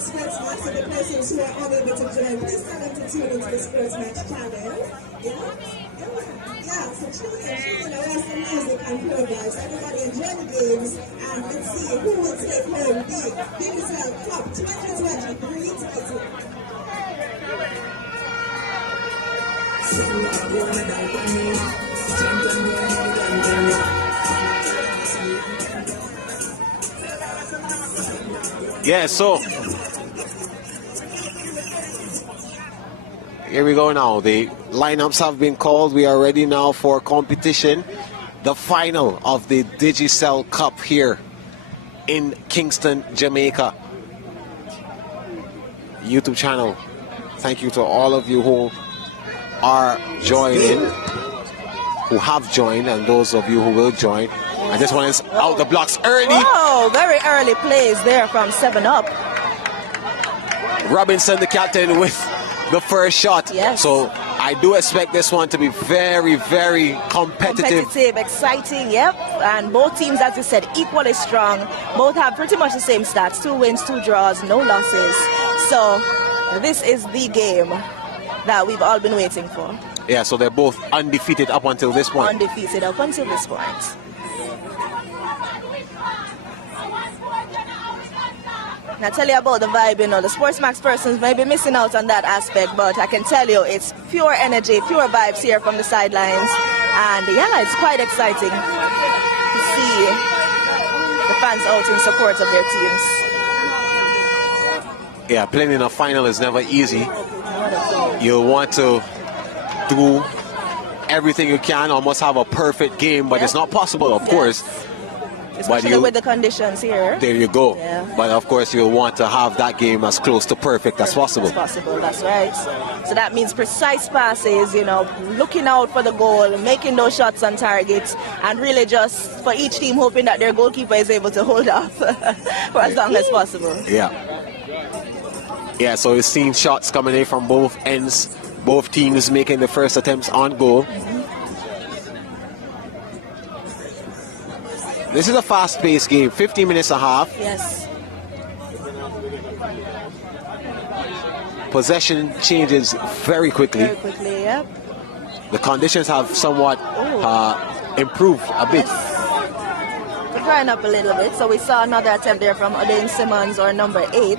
SportsMax and the persons who are unable to join, please tell them to tune into the SportsMax channel. Yeah, so tune in, arrest the music and progress. Everybody enjoy the games, and let's see who will take home the Digicel Cup 2023 title. Yeah, so here we go now. The lineups have been called. We are ready now for competition. The final of the Digicel Cup here in Kingston, Jamaica. YouTube channel. Thank you to all of you who are joining, who have joined, and those of you who will join. And this one is out the blocks early. Oh, very early plays there from 7-Up. Robinson, the captain, with the first shot. Yes. So I do expect this one to be very, very competitive. Exciting, yep. And both teams, as you said, equally strong. Both have pretty much the same stats. 2 wins, 2 draws, no losses. So this is the game that we've all been waiting for. Yeah, so they're both undefeated up until this point. Undefeated up until this point. Now tell you about the vibe, you know, the SportsMax persons may be missing out on that aspect, but I can tell you it's pure energy, pure vibes here from the sidelines. And yeah, it's quite exciting to see the fans out in support of their teams. Yeah, playing in a final is never easy. You'll want to do everything you can, almost have a perfect game, but it's not possible, of course. Especially with the conditions here. There you go. Yeah. But of course, you'll want to have that game as close to perfect as possible. As possible, that's right. So that means precise passes, you know, looking out for the goal, making those shots on target, and really just for each team hoping that their goalkeeper is able to hold off for as long as possible. Yeah. Yeah, so we've seen shots coming in from both ends, both teams making the first attempts on goal. This is a fast-paced game, 15 minutes and a half. Yes. Possession changes very quickly. Very quickly, yep. The conditions have somewhat improved a bit. We're drying up a little bit. So we saw another attempt there from Adain Simmons, or number 8,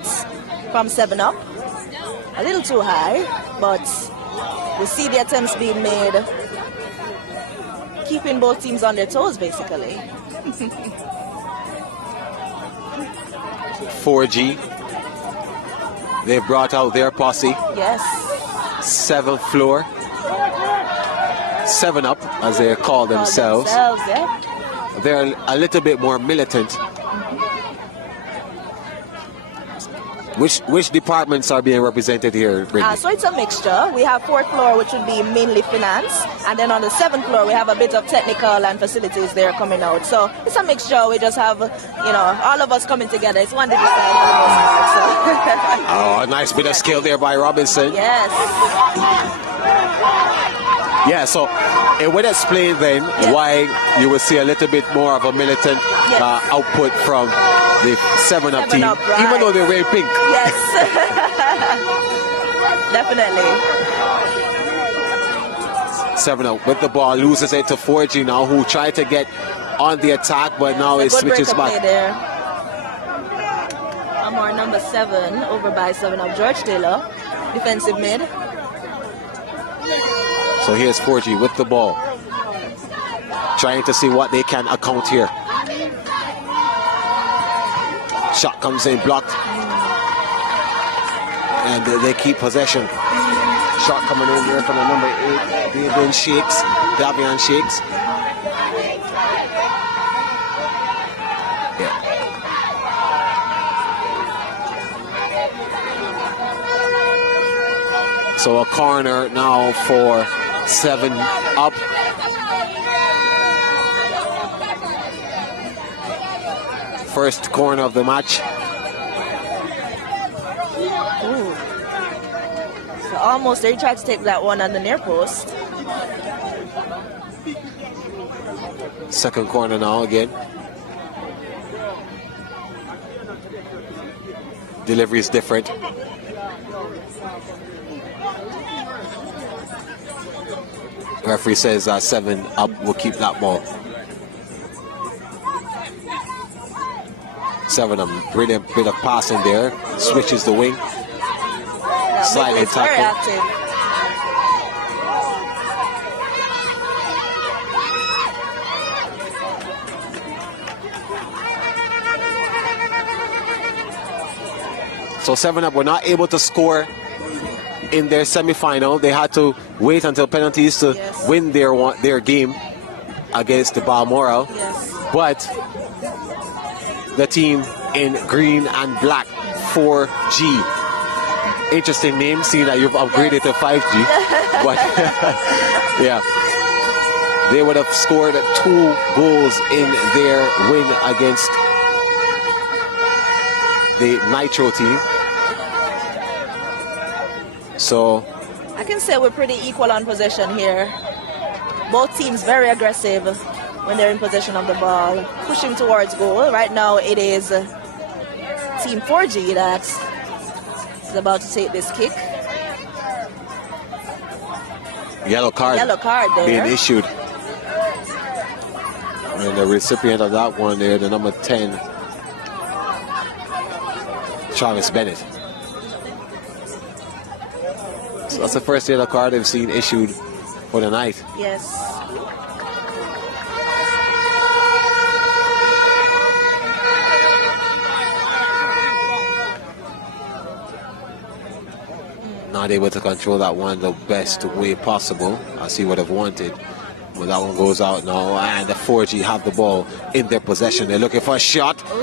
from 7-Up. A little too high, but we see the attempts being made, keeping both teams on their toes, basically. 4G. They've brought out their posse. Yes. 7th floor. 7-Up, as they call themselves. Yeah. They're a little bit more militant. Which departments are being represented here, Brittany? So it's a mixture. We have 4th floor, which would be mainly finance, and then on the 7th floor we have a bit of technical and facilities there coming out. So it's a mixture. We just have, you know, all of us coming together. It's one Digicel for the most part. So. Oh, a nice bit of skill there by Robinson. Yes. Yeah, so it would explain then why you will see a little bit more of a militant output from the 7-Up team, right. even though they're wearing pink. Yes. Definitely. 7-Up with the ball, loses it to 4G now, who tried to get on the attack, but now it switches back. There. Amar, number 7, over by 7-Up. George Taylor, defensive mid. So here's 4G with the ball, trying to see what they can account here. Shot comes in, blocked, and they keep possession. Shot coming in there from the number 8, Davian Shakes. Yeah. So a corner now for 7 up. First corner of the match. Ooh. So almost they tried to take that one on the near post. Second corner now again. Delivery is different. Referee says 7 up will keep that ball. 7 up, brilliant bit of passing there. Switches the wing. Sliding Very tackle. active. So 7 up were not able to score in their semi-final. They had to wait until penalties to win their game against the Balmoral. Yes. But the team in green and black, 4G. Interesting name, seeing that you've upgraded to 5G. But yeah, they would have scored 2 goals in their win against the Nitro team. So I can say we're pretty equal on possession here. Both teams very aggressive when they're in possession of the ball, pushing towards goal. Right now it is Team 4G that is about to take this kick. yellow card there. being issued. And the recipient of that one there, the number 10, Travis Bennett. So that's the first yellow card they've seen issued for the night. Yes. Not able to control that one the best way possible, as he would have wanted. Well, that one goes out now, and the 4G have the ball in their possession. They're looking for a shot. Ooh.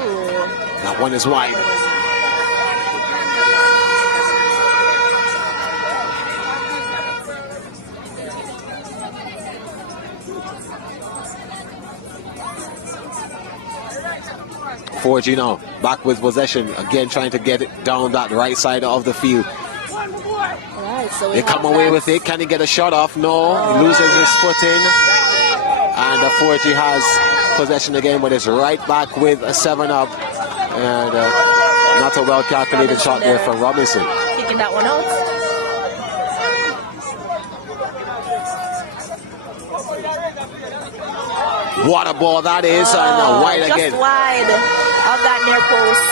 That one is wide. .4G now, back with possession, again trying to get it down that right side of the field. Right, so They come away with it. Can he get a shot off? No, he loses his footing. And the 4G has possession again, but it's right back with a 7 up. And not a well calculated shot there from Robinson. Kicking that one out. What a ball that is, and wide just again. Wide of that near post.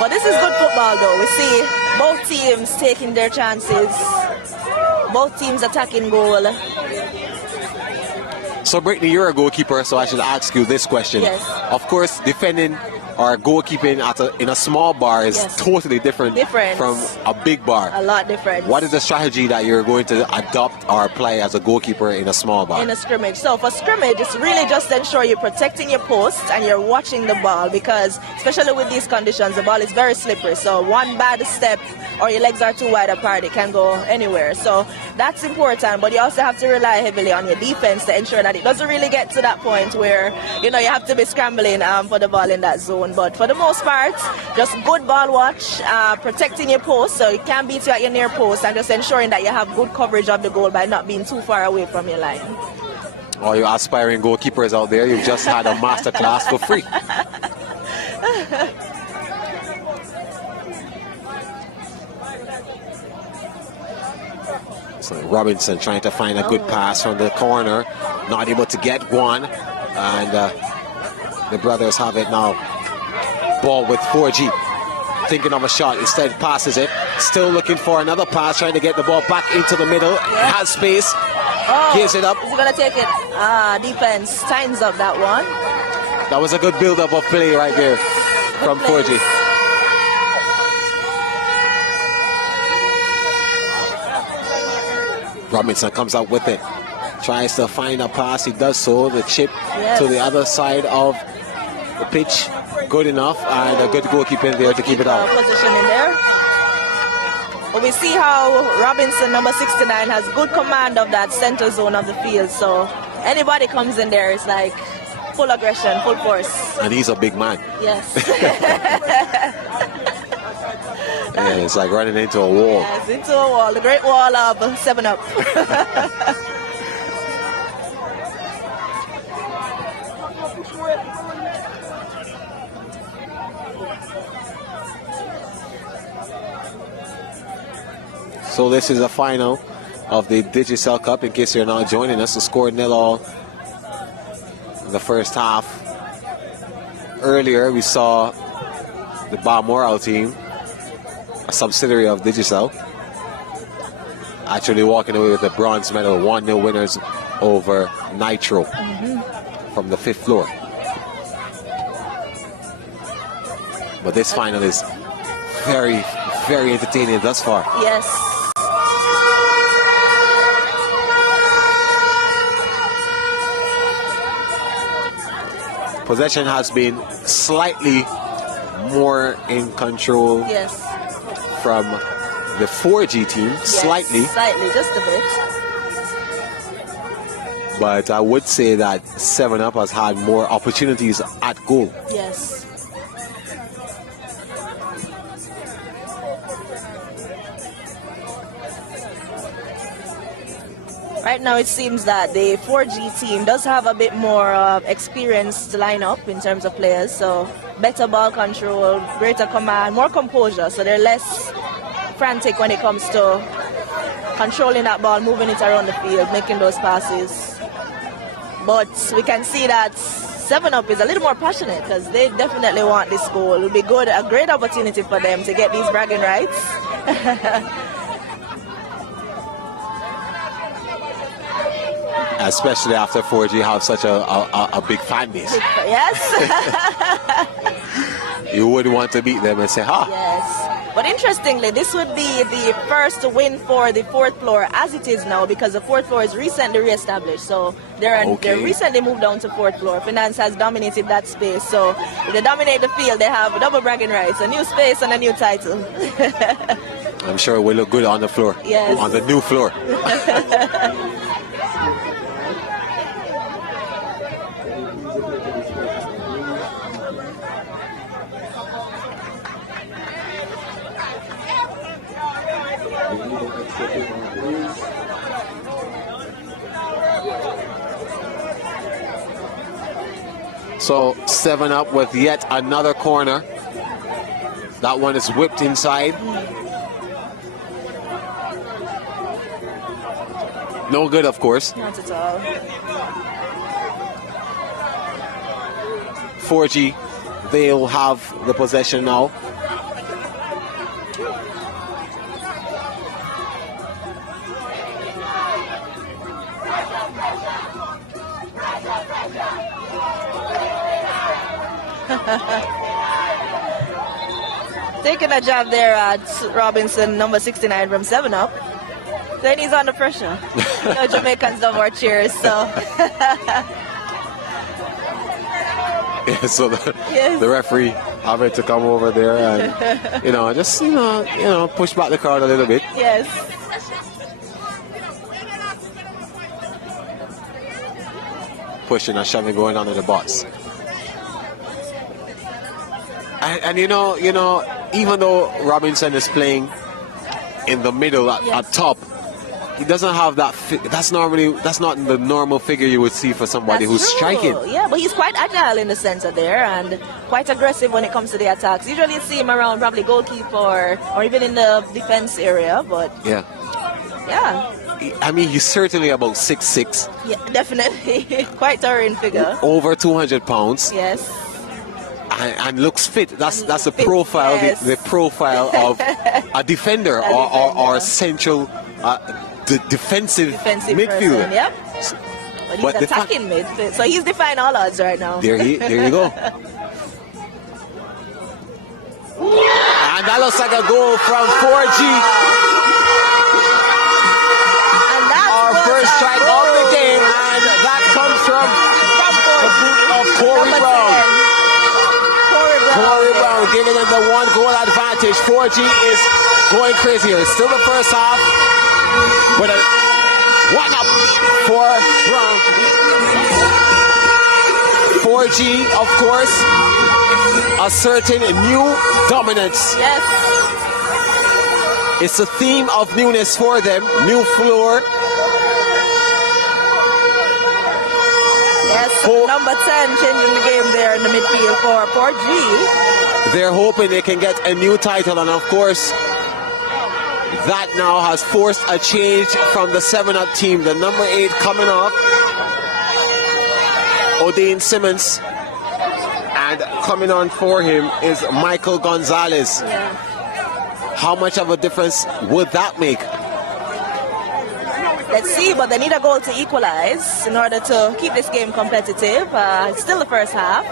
But this is good football though. We see both teams taking their chances. Both teams attacking goal. So Brittany, you're a goalkeeper, so I should ask you this question. Yes. Of course, defending or goalkeeping in a small bar is totally different from a big bar. A lot different. What is the strategy that you're going to adopt or apply as a goalkeeper in a small bar? In a scrimmage. So for scrimmage, it's really just to ensure you're protecting your post and you're watching the ball, because especially with these conditions, the ball is very slippery. So one bad step or your legs are too wide apart, it can go anywhere. So that's important, but you also have to rely heavily on your defense to ensure that it doesn't really get to that point where, you know, you have to be scrambling for the ball in that zone. But for the most part, just good ball watch, protecting your post so it can't beat you at your near post, and just ensuring that you have good coverage of the goal by not being too far away from your line. All you aspiring goalkeepers out there, you've just had a master class for free. So Robinson trying to find a good pass from the corner, not able to get one, and the brothers have it now. Ball with 4G, thinking of a shot, instead passes it, still looking for another pass, trying to get the ball back into the middle, has space, gives it up. Is he going to take it? Defense times up that one. That was a good build-up of play right there from 4G. Robinson comes out with it, tries to find a pass, he does so, the chip to the other side of the pitch, good enough, and a good goalkeeping there to keep it out. Position in there. But we see how Robinson, number 69, has good command of that center zone of the field. So anybody comes in there, it's like full aggression, full force. And he's a big man. Yes. Yeah, it's like running into a wall. Yes, into a wall. The great wall of 7-Up. So this is the final of the Digicel Cup. In case you're not joining us, the score 0-0 in the first half. Earlier we saw the Balmoral team, a subsidiary of Digicel, actually walking away with the bronze medal, 1-0 winners over Nitro from the 5th floor. But this final is very, very entertaining thus far. Yes. Possession has been slightly more in control Yes. from the 4G team, Yes. slightly. Slightly, just a bit. But I would say that 7-Up has had more opportunities at goal. Yes. Right now it seems that the 4G team does have a bit more experienced lineup in terms of players, so better ball control, greater command, more composure, so they're less frantic when it comes to controlling that ball, moving it around the field, making those passes. But we can see that 7-Up is a little more passionate because they definitely want this goal. It will be good, a great opportunity for them to get these bragging rights. Especially after 4G have such a big fan base. Yes. You would want to beat them and say, ha. Yes. But interestingly, this would be the first win for the 4th floor as it is now, because the 4th floor is recently re-established. So they're recently moved down to 4th floor. Finance has dominated that space. So if they dominate the field, they have double bragging rights, a new space and a new title. I'm sure it will look good on the floor. Yes. On the new floor. So 7-Up with yet another corner. That one is whipped inside. No good, of course. Not at all. 4G, they'll have the possession now. Taking a jab there at Robinson, number 69 from 7-Up. Then he's under pressure. You know, Jamaicans love our cheers, so. Yeah, so Yes. the referee having to come over there and just push back the crowd a little bit. Yes. Pushing and shoving going on in the box. And even though Robinson is playing in the middle at top, he doesn't have that. That's not the normal figure you would see for somebody who's striking. Yeah, but he's quite agile in the center there and quite aggressive when it comes to the attacks. Usually you see him around probably goalkeeper or even in the defense area, but yeah. I mean, he's certainly about 6'6". Yeah, definitely. Quite towering figure. Over 200 pounds. Yes. And looks fit. That's the profile. Yes. The profile of a defender or central the defensive midfielder. Person, yep. But he's attacking mid, so he's defying all odds right now. There you go. And that looks like a goal from 4G. And that Our first strike of the game, and that comes from the boot of Corey Brown. Corey Brown giving them the 1-goal advantage. advantage. 4G is going crazy here. It's still the first half, but a 1-up for Brown. 4G, of course, asserting a new dominance. Yes. It's a theme of newness for them. New floor. Yes, number 10 changing the game there in the midfield for 4G. They're hoping they can get a new title, and of course, that now has forced a change from the 7-up team. The number 8 coming off, O'Dane Simmons, and coming on for him is Michael Gonzalez. Yeah. How much of a difference would that make? Let's see, but they need a goal to equalize in order to keep this game competitive. It's still the first half,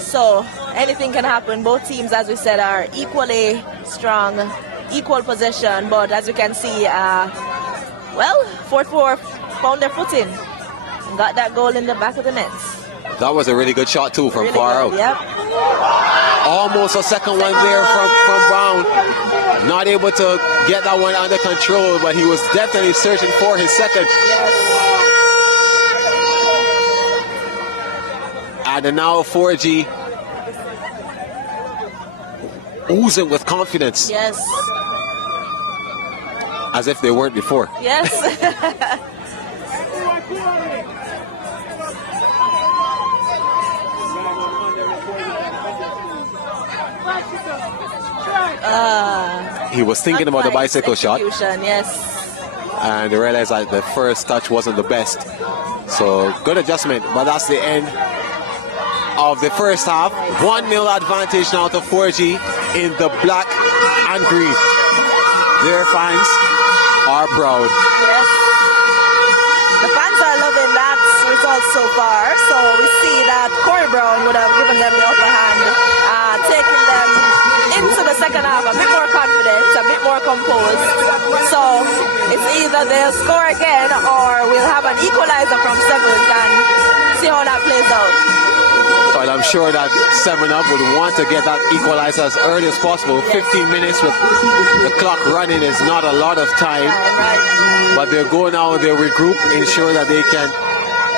so anything can happen. Both teams, as we said, are equally strong, equal possession, but as you can see, well, 4-4 found their footing and got that goal in the back of the nets. That was a really good shot too from Really far good, out. yep. Almost a second one there from Brown. Not able to get that one under control, but he was definitely searching for his second. Yes. And now 4G oozing with confidence, Yes. as if they weren't before. Yes. He was thinking about the bicycle shot Yes. and realized that the first touch wasn't the best. So good adjustment, but that's the end of the first half. 1-0 advantage now to 4G in the black and green. Their fans are proud. Yes. The fans are loving that result so far. So we see that Corey Brown would have given them the upper hand, taking them into the second half a bit more confident, a bit more composed. So it's either they'll score again or we'll have an equalizer from 7th and see how that plays out. Well, I'm sure that 7-Up would want to get that equalizer as early as possible. 15 minutes with the clock running is not a lot of time. Right. But they'll go now, they'll regroup, ensure that they can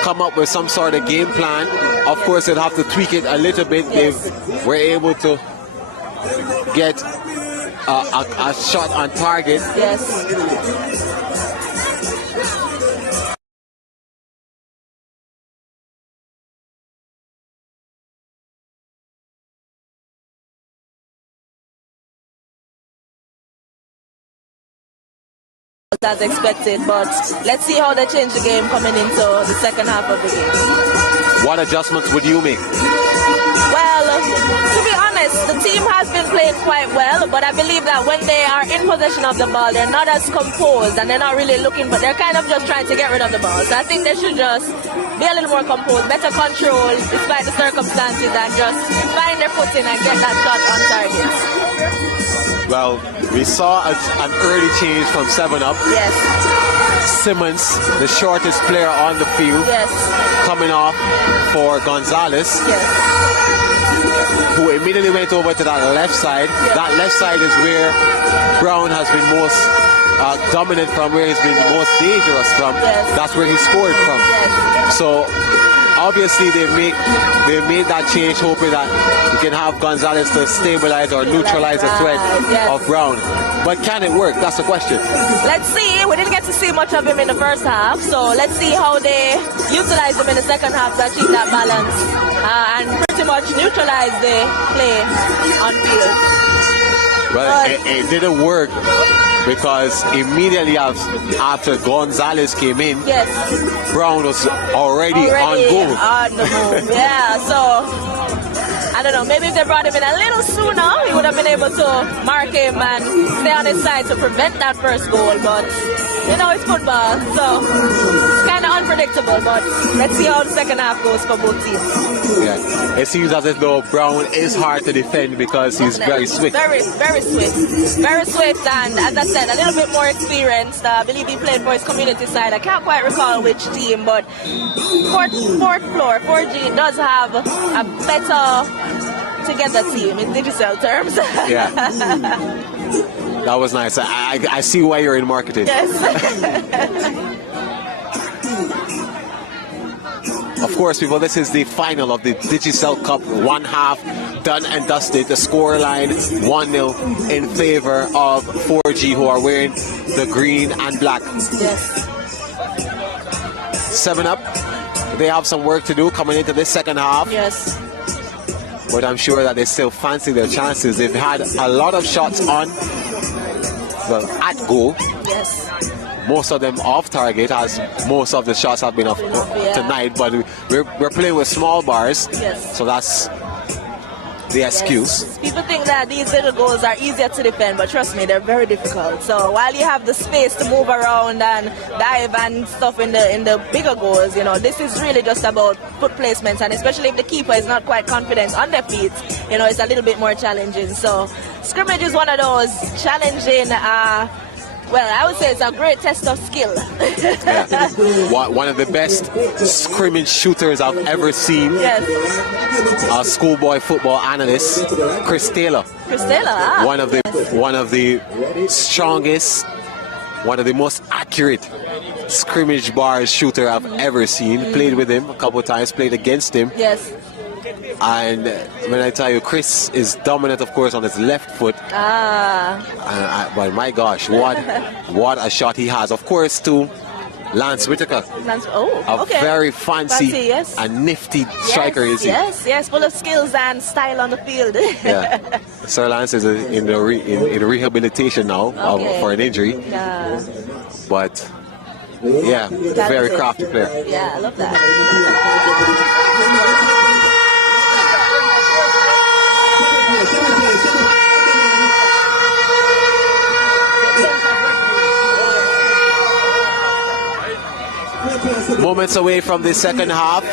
come up with some sort of game plan. Of course, they'll have to tweak it a little bit. Yes. They were able to get a shot on target. Yes. As expected, but let's see how they change the game coming into the second half of the game. What adjustments would you make? Well, to be honest, the team has been playing quite well, but I believe that when they are in possession of the ball, they're not as composed and they're not really looking, but they're kind of just trying to get rid of the ball. So I think they should just be a little more composed, better control despite the circumstances, and just find their footing and get that shot on target. Well, we saw an early change from 7-Up. Yes. Simmons, the shortest player on the field, Yes. coming off for Gonzalez, Yes. who immediately went over to that left side. Yes. That left side is where Brown has been most dominant from, where he's been most dangerous from. Yes. That's where he scored from. Yes. So obviously they made that change, hoping that you can have Gonzalez to stabilize or neutralize the threat Yes. of Brown. But can it work? That's the question. Let's see. We didn't get to see much of him in the first half, so let's see how they utilize him in the second half to achieve that balance and pretty much neutralize the play on field. Well, it didn't work because immediately after Gonzalez came in, Yes. Brown was already on goal. On the move. Yeah, so I don't know, maybe if they brought him in a little sooner, he would have been able to mark him and stay on his side to prevent that first goal. But you know, it's football, so it's kind of unpredictable. But let's see how the second half goes for both teams. Yeah, it seems as if though Brown is hard to defend because he's very swift. Very, very swift. Very swift, and as I said, a little bit more experienced. I believe he played for his community side. I can't quite recall which team, but fourth floor, 4G does have a better together team in Digicel terms. Yeah. That was nice. I see why you're in marketing. Yes. Of course, people, this is the final of the Digicel Cup. One half done and dusted. The scoreline 1-0 in favor of 4G, who are wearing the green and black. Yes. 7-Up. They have some work to do coming into this second half. Yes. But I'm sure that they still fancy their chances. They've had a lot of shots on, well, at goal. Yes. Most of them off target, as most of the shots have been off tonight. But we're playing with small bars, Yes. so that's the excuse. Yes. People think that these little goals are easier to defend, but trust me, they're very difficult. So while you have the space to move around and dive and stuff in the bigger goals, you know, this is really just about foot placements, and especially if the keeper is not quite confident on their feet, you know, it's a little bit more challenging. So scrimmage is one of those challenging. Well, I would say it's a great test of skill. Yeah. One of the best scrimmage shooters I've ever seen. Yes. A schoolboy football analyst, Chris Taylor. Chris Taylor, One of the strongest, one of the most accurate scrimmage bars shooter I've ever seen. Played with him a couple of times, played against him. Yes. And when I tell you, Chris is dominant, of course, on his left foot. But my gosh, what a shot he has. Of course, to Lance Whitaker. Very fancy yes. and nifty striker, is he? Yes, full of skills and style on the field. Yeah. Sir Lance is in rehabilitation now for an injury. But yeah, very crafty player. Yeah, I love that. Moments away from the second half.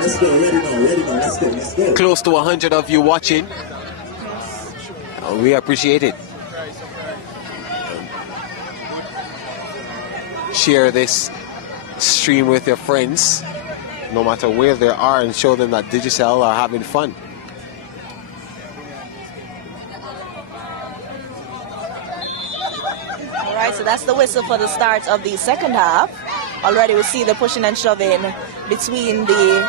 Let's go, ready now, let's go. Close to 100 of you watching. We appreciate it. Share this stream with your friends, no matter where they are, and show them that Digicel are having fun. Alright, so that's the whistle for the start of the second half. Already we see the pushing and shoving between the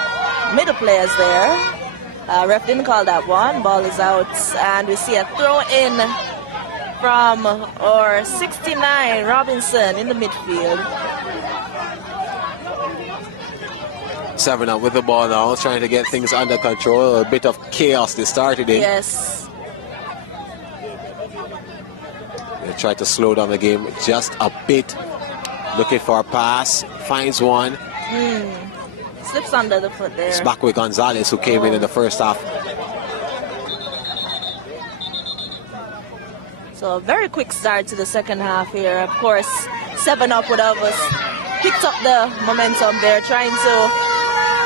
middle players there. Ref didn't call that one. Ball is out, and we see a throw in from our 69 Robinson in the midfield. 7-Up with the ball now, trying to get things under control. A bit of chaos they started in. Yes. They tried to slow down the game just a bit. Looking for a pass, finds one. Slips under the foot there. It's back with Gonzalez, who came in the first half. So a very quick start to the second half here. Of course, 7-Up would have us picked up the momentum there, trying to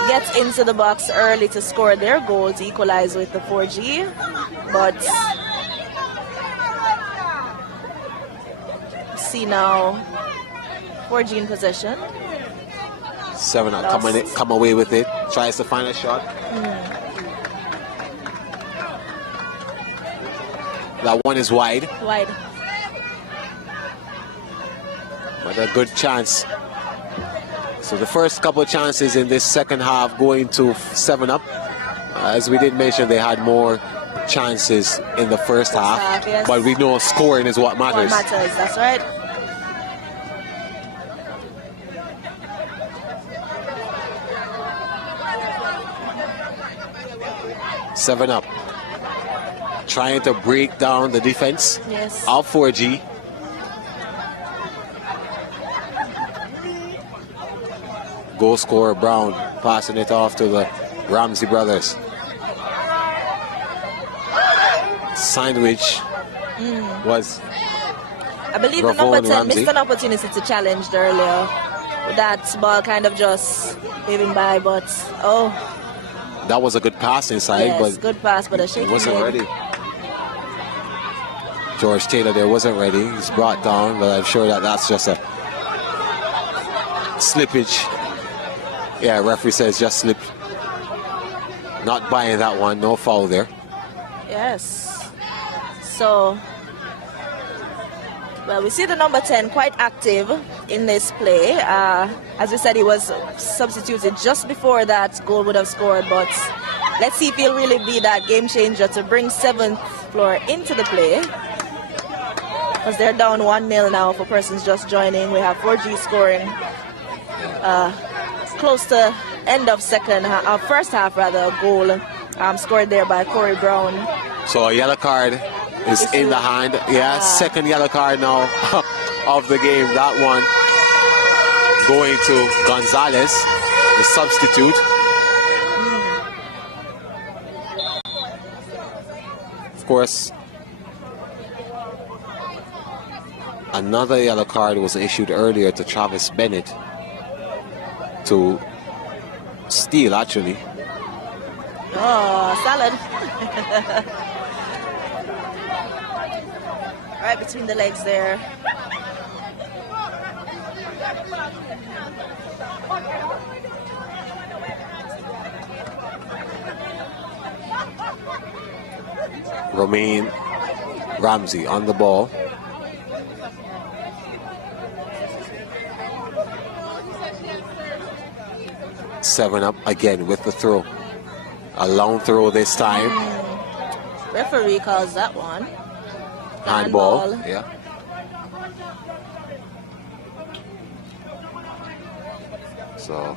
get into the box early to score their goal to equalize with the 4G. But see now 4G in possession. 7-Up come away with it. Tries to find a shot. That one is wide. But a good chance. So the first couple of chances in this second half going to 7-Up. As we did mention, they had more chances in the first half. Yes. But we know scoring is what matters. That's right. 7-Up. Trying to break down the defense of 4G. Goal scorer Brown passing it off to the Ramsey brothers. Sandwich was, I believe, the number 10 missed an opportunity to challenge earlier. That ball kind of just waving by, but that was a good pass inside, but good pass, but a shaky wasn't ready. George Taylor there wasn't ready. He's brought down, but I'm sure that that's just a slippage. Yeah, referee says just slipped. Not buying that one. No foul there. Yes. So, well, we see the number 10 quite active in this play. As we said, he was substituted just before that goal would have scored, but let's see if he'll really be that game changer to bring 7th floor into the play. Because they're down 1-0 now for persons just joining. We have 4G scoring close to end of first half rather, a goal scored there by Corey Brown. So a yellow card is in the hand. Yeah, second yellow card now of the game. That one going to Gonzalez, the substitute. Of course, another yellow card was issued earlier to Travis Bennett to steal, actually. Oh, salad. Right between the legs there. Romain Ramsey on the ball. Seven up again with the throw. A long throw this time. Referee calls that one. Handball. Yeah. So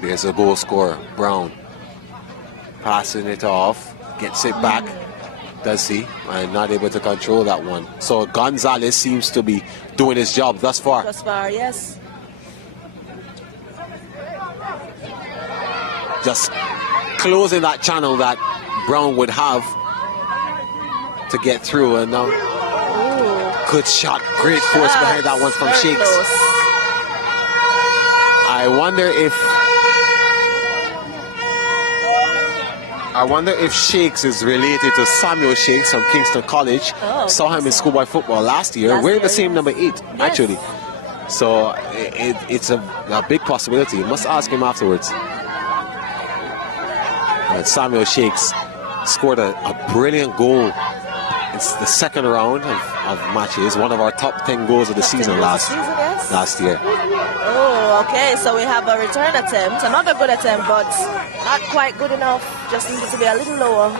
there's a goal scorer, Brown. Passing it off, gets it back. Does he? And not able to control that one. So Gonzalez seems to be doing his job thus far. Thus far, yes. Just closing that channel that Brown would have to get through. And now, good shot. Great force behind that one from Shakes. Close. I wonder if Shakes is related to Samuel Shakes from Kingston College. Saw him in schoolboy football last year. Wearing the same number 8, actually. So it's a big possibility. You must ask him afterwards. And Samuel Shakes scored a brilliant goal. It's the second round of matches. One of our top 10 goals of the season last year. Oh, okay. So we have a return attempt. Another good attempt, but not quite good enough. Just needed to be a little lower.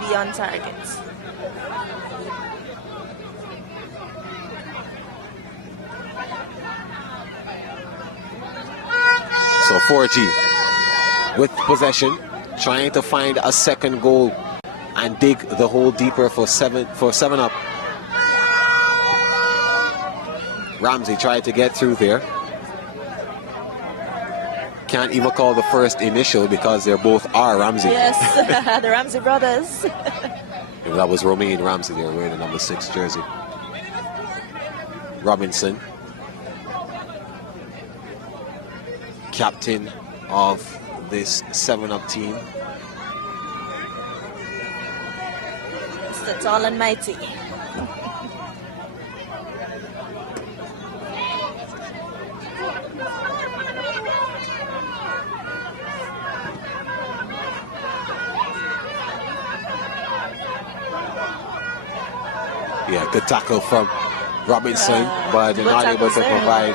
Be on target. So 4G with possession, trying to find a second goal and dig the hole deeper for 7 up. Ramsey tried to get through there. Can't even call the first initial because they're both R. Ramsey. Yes, the Ramsey brothers. That was Romain Ramsey there wearing the number 6 jersey. Robinson, captain of this 7-up team. Mr. Tall and Mighty. Yeah, good tackle from Robinson, but not able to provide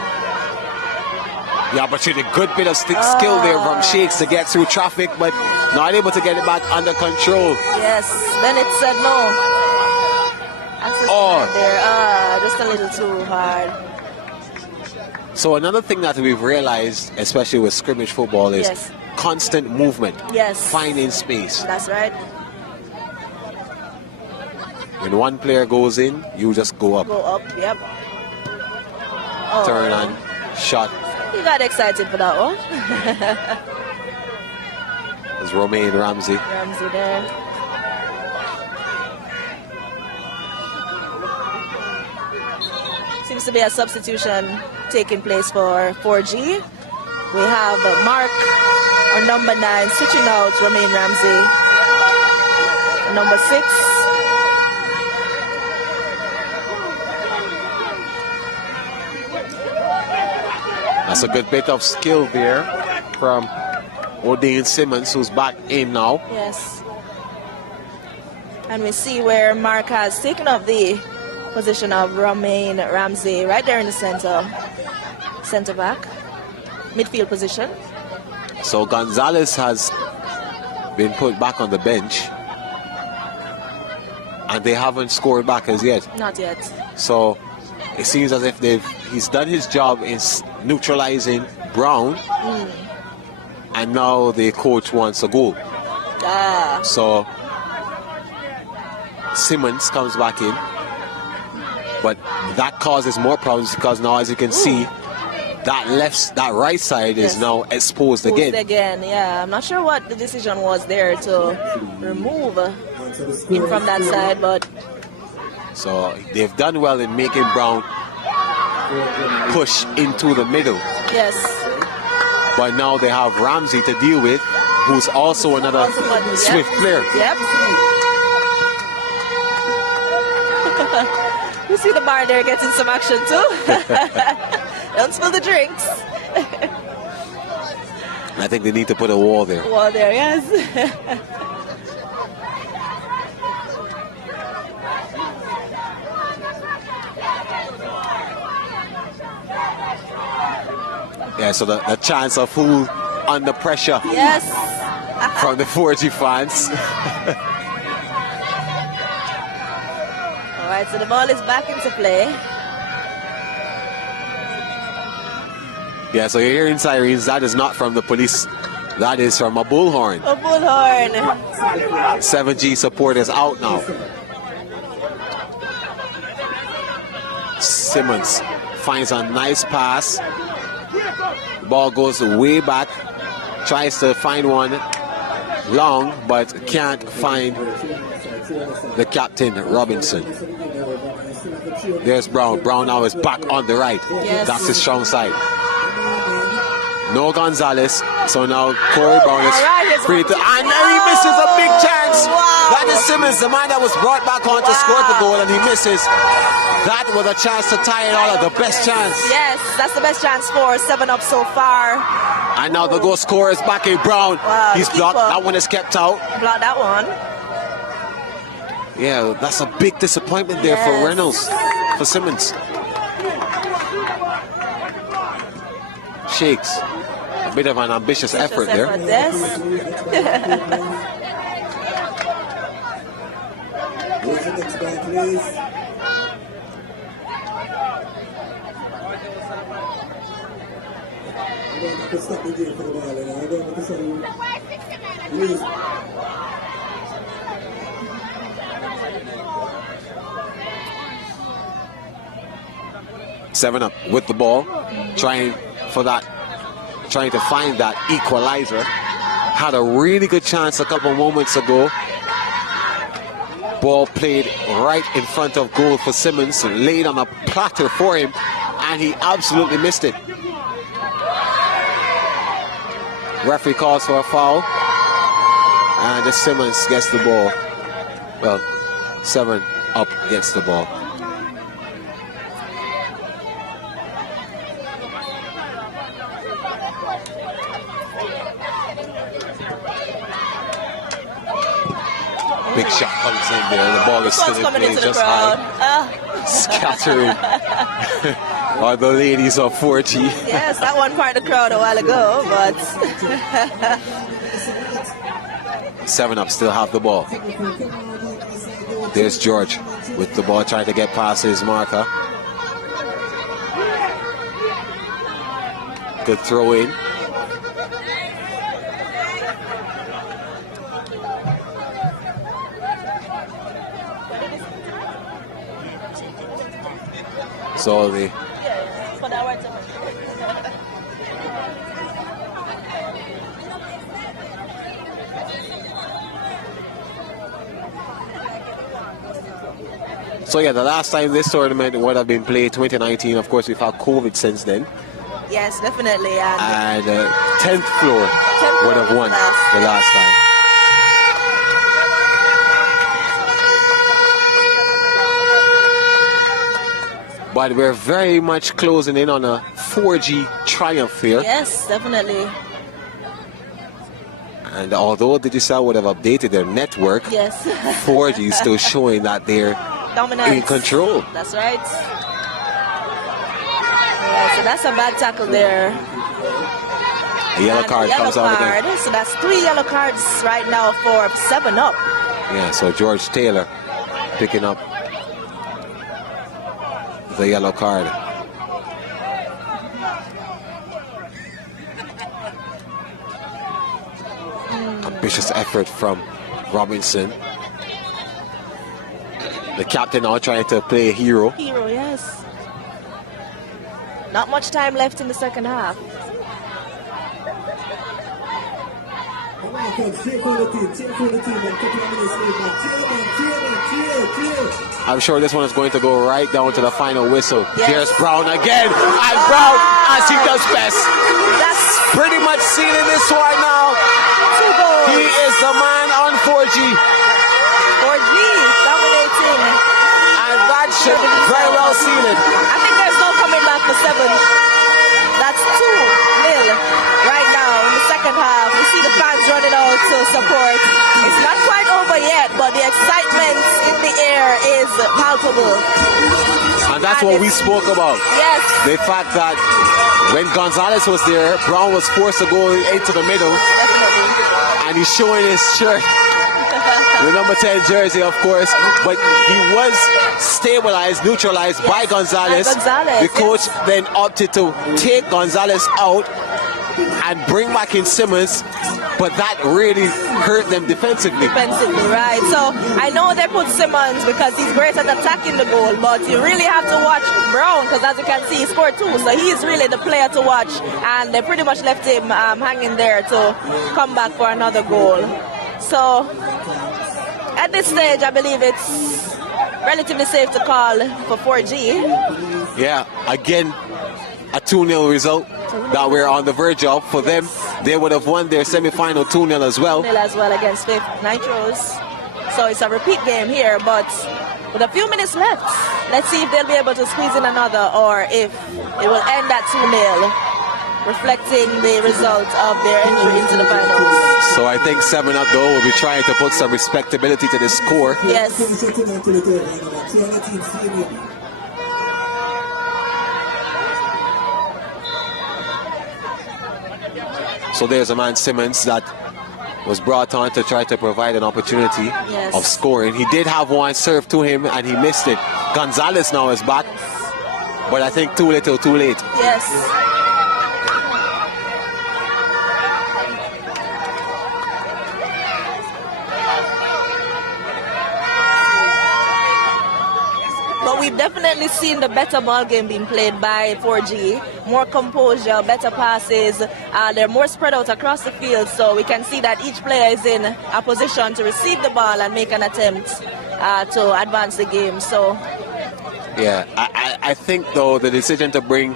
the opportunity. Good bit of skill there from Shakes to get through traffic, but not able to get it back under control. Yes, Bennett said no. Access there, just a little too hard. So another thing that we've realized, especially with scrimmage football, is constant movement. Yes. Finding space. That's right. When one player goes in, you just go up. Go up, yep. Turn on, shot. You got excited for that one. There's Romain Ramsey. Ramsey there. Seems to be a substitution taking place for 4G. We have Mark, or number 9, switching out Romain Ramsey. Number 6. That's a good bit of skill there from O'Dean Simmons, who's back in now. Yes. And we see where Mark has taken up the position of Romain Ramsey right there in the center back, midfield position. So Gonzalez has been put back on the bench, and they haven't scored back as yet. Not yet. So it seems as if he's done his job in neutralizing Brown, and now the coach wants a goal. So Simmons comes back in, but that causes more problems because now, as you can see, that right side is now exposed again. Yeah, I'm not sure what the decision was there to remove him from that side, but so they've done well in making Brown push into the middle. Yes. But now they have Ramsey to deal with, who's also another swift player. Yep. You see the bar there getting some action too. Don't spill the drinks. I think they need to put a wall there. Wall there, yes. Yeah, so the chance of who under pressure. Yes. From the 4G fans. All right, so the ball is back into play. Yeah, so you're hearing sirens. That is not from the police. That is from a bullhorn. A bullhorn. 7G support is out now. Simmons finds a nice pass. The ball goes way back. Tries to find one long, but can't find the captain, Robinson. There's Brown. Brown now is back on the right. Yes. That's his strong side. No Gonzalez. So now Corey Brown is free to. And he misses a big chance. Wow. That is Simmons, the man that was brought back on to score the goal, and he misses. That was a chance to tie it all up. The best chance. Yes, that's the best chance for 7-up so far. And now the goal scorer is back in Brown. Wow, He's blocked. That one is kept out. Blocked that one. Yeah, that's a big disappointment there for Reynolds, for Simmons. Shakes. A bit of an ambitious effort there. Yes. Where's the next guy, please? I don't have to stop the game for the ball, and I don't have to say, please. 7-up with the ball, trying to find that equalizer. Had a really good chance a couple moments ago. Ball played right in front of goal for Simmons, laid on a platter for him, and he absolutely missed it. Referee calls for a foul, and the Simmons gets the ball. Well, 7-up gets the ball. Big shot comes in there. The ball is still in play, just high. Scattering. Or the ladies of 40. Yes, that one part of the crowd a while ago, but 7-up still have the ball. There's George with the ball, trying to get past his marker. Good throw in. So the the last time this tournament would have been played 2019. Of course, we've had COVID since then. yes, definitely. And 10th floor would have won the last time. But we're very much closing in on a 4G triumph here. Yes, definitely. And although Digicel would have updated their network, Yes. 4G is still showing that they're Dominance. in control. That's right. Yeah, so that's a bad tackle there. A yellow And card yellow comes out card. again. So that's 3 yellow cards right now for 7-up. Yeah, so George Taylor picking up the yellow card. Ambitious effort from Robinson. The captain now trying to play hero. Hero, yes. Not much time left in the second half. I'm sure this one is going to go right down to the final whistle. Yes. Here's Brown again. And Brown, as he does best, That's pretty much sealing this one now. 2 goals. He is the man on 4G. 4G dominating. And that should very well seal it. I think there's no coming back for 7. That's 2-0 right now in the second half. We see the fans running out to support. It's not quite over yet, but the excitement in the air is palpable. And that's what we spoke about. Yes. The fact that when Gonzalez was there, Brown was forced to go into the middle. Definitely. And he's showing his shirt. The number 10 jersey, of course, but he was stabilized, neutralized by Gonzalez. By Gonzalez, The coach then opted to take Gonzalez out and bring back in Simmons, but that really hurt them defensively. Defensively, right. So I know they put Simmons because he's great at attacking the goal, but you really have to watch Brown because, as you can see, he scored 2. So he's really the player to watch, and they pretty much left him hanging there to come back for another goal. So at this stage, I believe it's relatively safe to call for 4G. Yeah, again, a 2-0 result that we're on the verge of. For them, they would have won their semi-final 2-0 as well. 2-0 as well against 5th Nitros. So it's a repeat game here, but with a few minutes left, let's see if they'll be able to squeeze in another or if it will end at 2-0, reflecting the result of their entry into the finals. So I think 7-up though will be trying to put some respectability to the score. Yes. So there's a man, Simmons, that was brought on to try to provide an opportunity Yes. of scoring. He did have one served to him and he missed it. Gonzalez now is back, but I think too little, too late. Yes. But we've definitely seen the better ball game being played by 4G. More composure, better passes. They're more spread out across the field, so we can see that each player is in a position to receive the ball and make an attempt to advance the game. So, Yeah, I think though the decision to bring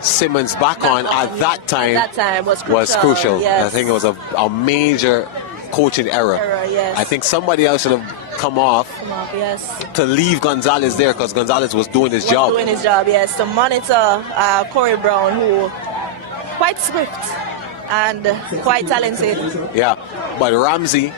Simmons back on at that time was crucial. Yes. I think it was a major coaching error. Yes. I think somebody else should have come off Yes. to leave Gonzalez there because Gonzalez was doing his job. Doing his job, yes. To monitor Corey Brown, who quite swift and quite talented. Yeah, but Ramsey,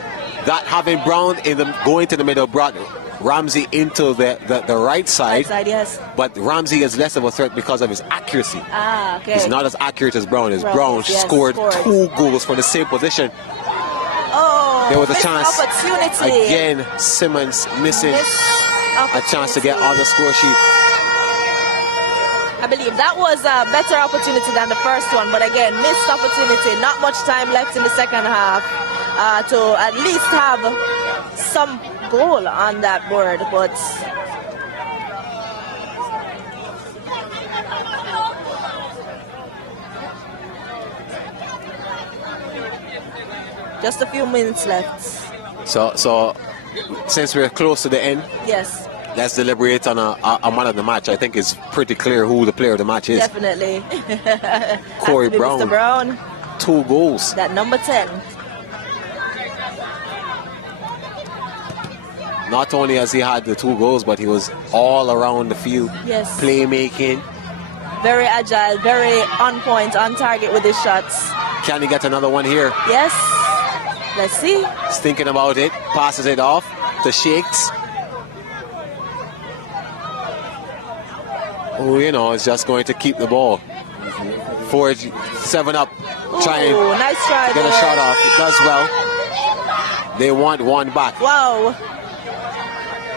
that having Brown going to the middle brought Ramsey into the right side. Yes. But Ramsey is less of a threat because of his accuracy. Okay. He's not as accurate as Brown is. Brown, Brown yes, scored scored 2 goals from the same position. Oh, There was a missed chance. opportunity. Again, Simmons missing a chance to get on the score sheet. I believe that was a better opportunity than the first one, but again, missed opportunity. Not much time left in the second half to at least have some goal on that board, but just a few minutes left. So since we're close to the end, Yes, let's deliberate on a man of the match. I think it's pretty clear who the player of the match is. definitely. Corey Has to be Brown. Mr. Brown, 2 goals. that number 10. not only has he had the 2 goals, but he was all around the field, Yes. playmaking. Very agile, very on point, on target with his shots. Can he get another one here? Yes. Let's see. He's thinking about it, passes it off to Shakes. Oh, you know, it's just going to keep the ball. 7 up. Trying Ooh, nice try to get a there. shot off. It does well. They want one back. Wow.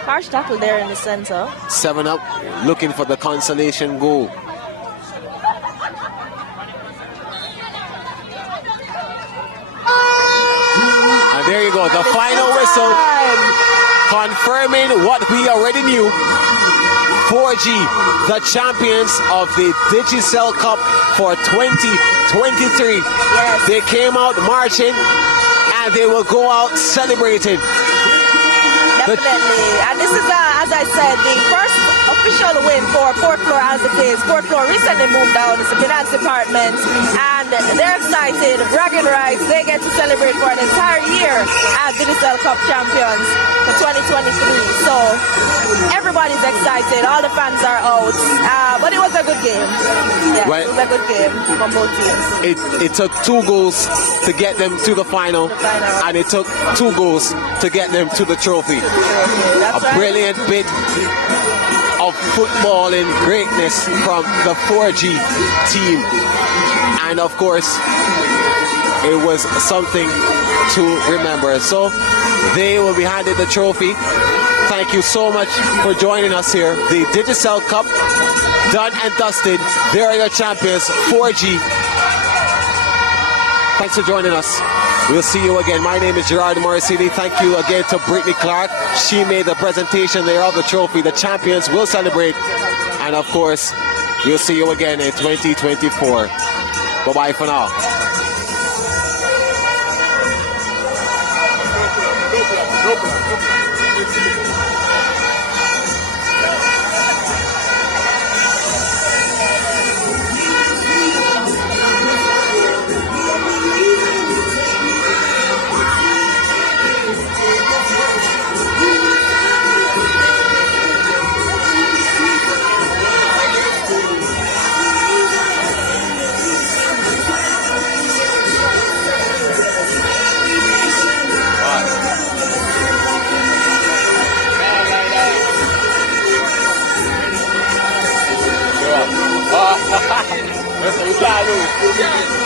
Harsh tackle there in the center. 7 up, looking for the consolation goal. And there you go, the final whistle, confirming what we already knew. 4G, the champions of the Digicel Cup for 2023. Yes. They came out marching and they will go out celebrating. Definitely. And this is, as I said, the first official win for Port Floor as it is. Port Floor recently moved down. It's the finance department. And they're excited, bragging rights. They get to celebrate for an entire year as Digicel Cup champions for 2023. So everybody's excited. All the fans are out. But it was a good game. Yeah, Well, it was a good game from both teams. It took 2 goals to get them to the final, and it took 2 goals to get them to the trophy. That's A right. brilliant bit of footballing greatness from the 4G team. And of course, it was something to remember. So they will be handed the trophy. Thank you so much for joining us here. The Digicel Cup, done and dusted. They are your champions, 4G. Thanks for joining us. We'll see you again. My name is Gerard Morrisini. Thank you again to Brittany Clark. She made the presentation there of the trophy. The champions will celebrate. And of course, we'll see you again in 2024. Bye-bye for now. Você está